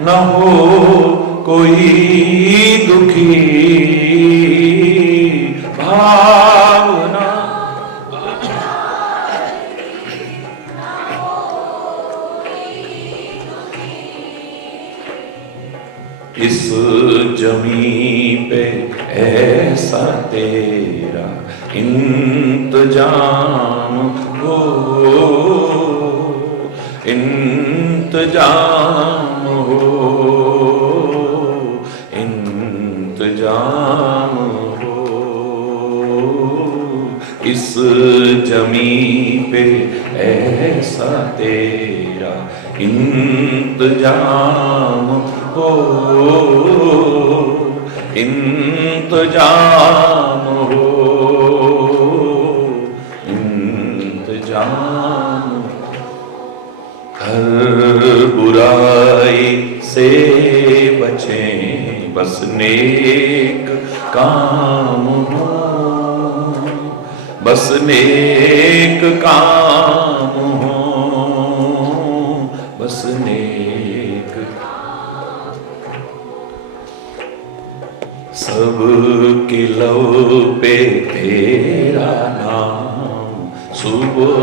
न हो कोई दुखी। भावना इस जमीन पे ऐसा तेरा इंतजाम हो, इंतजाम हो, इंतजाम हो। इस जमीन पे ऐसा तेरा इंतजाम हो, इंतजाम हो, इंतजाम। हर बुराई से बस नेक काम हो, बस नेक काम हो, बस नेक। सबके लब पे तेरा नाम सुबह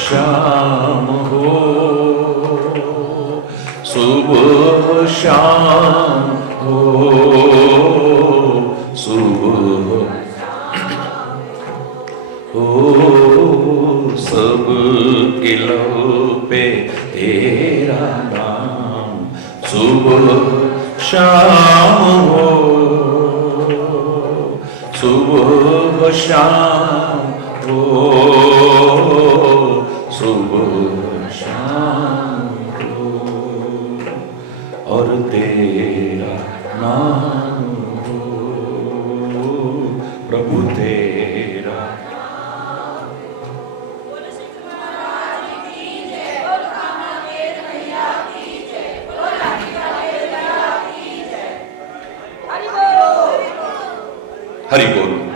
शाम हो, सुबह शाम हो, सुबह हो, सबके लब पे तेरा नाम सुबह शाम हो, सुबह शाम हो, सुबह शाम हो, और तेरा नाम हो प्रभु तेरा। हरि बोल।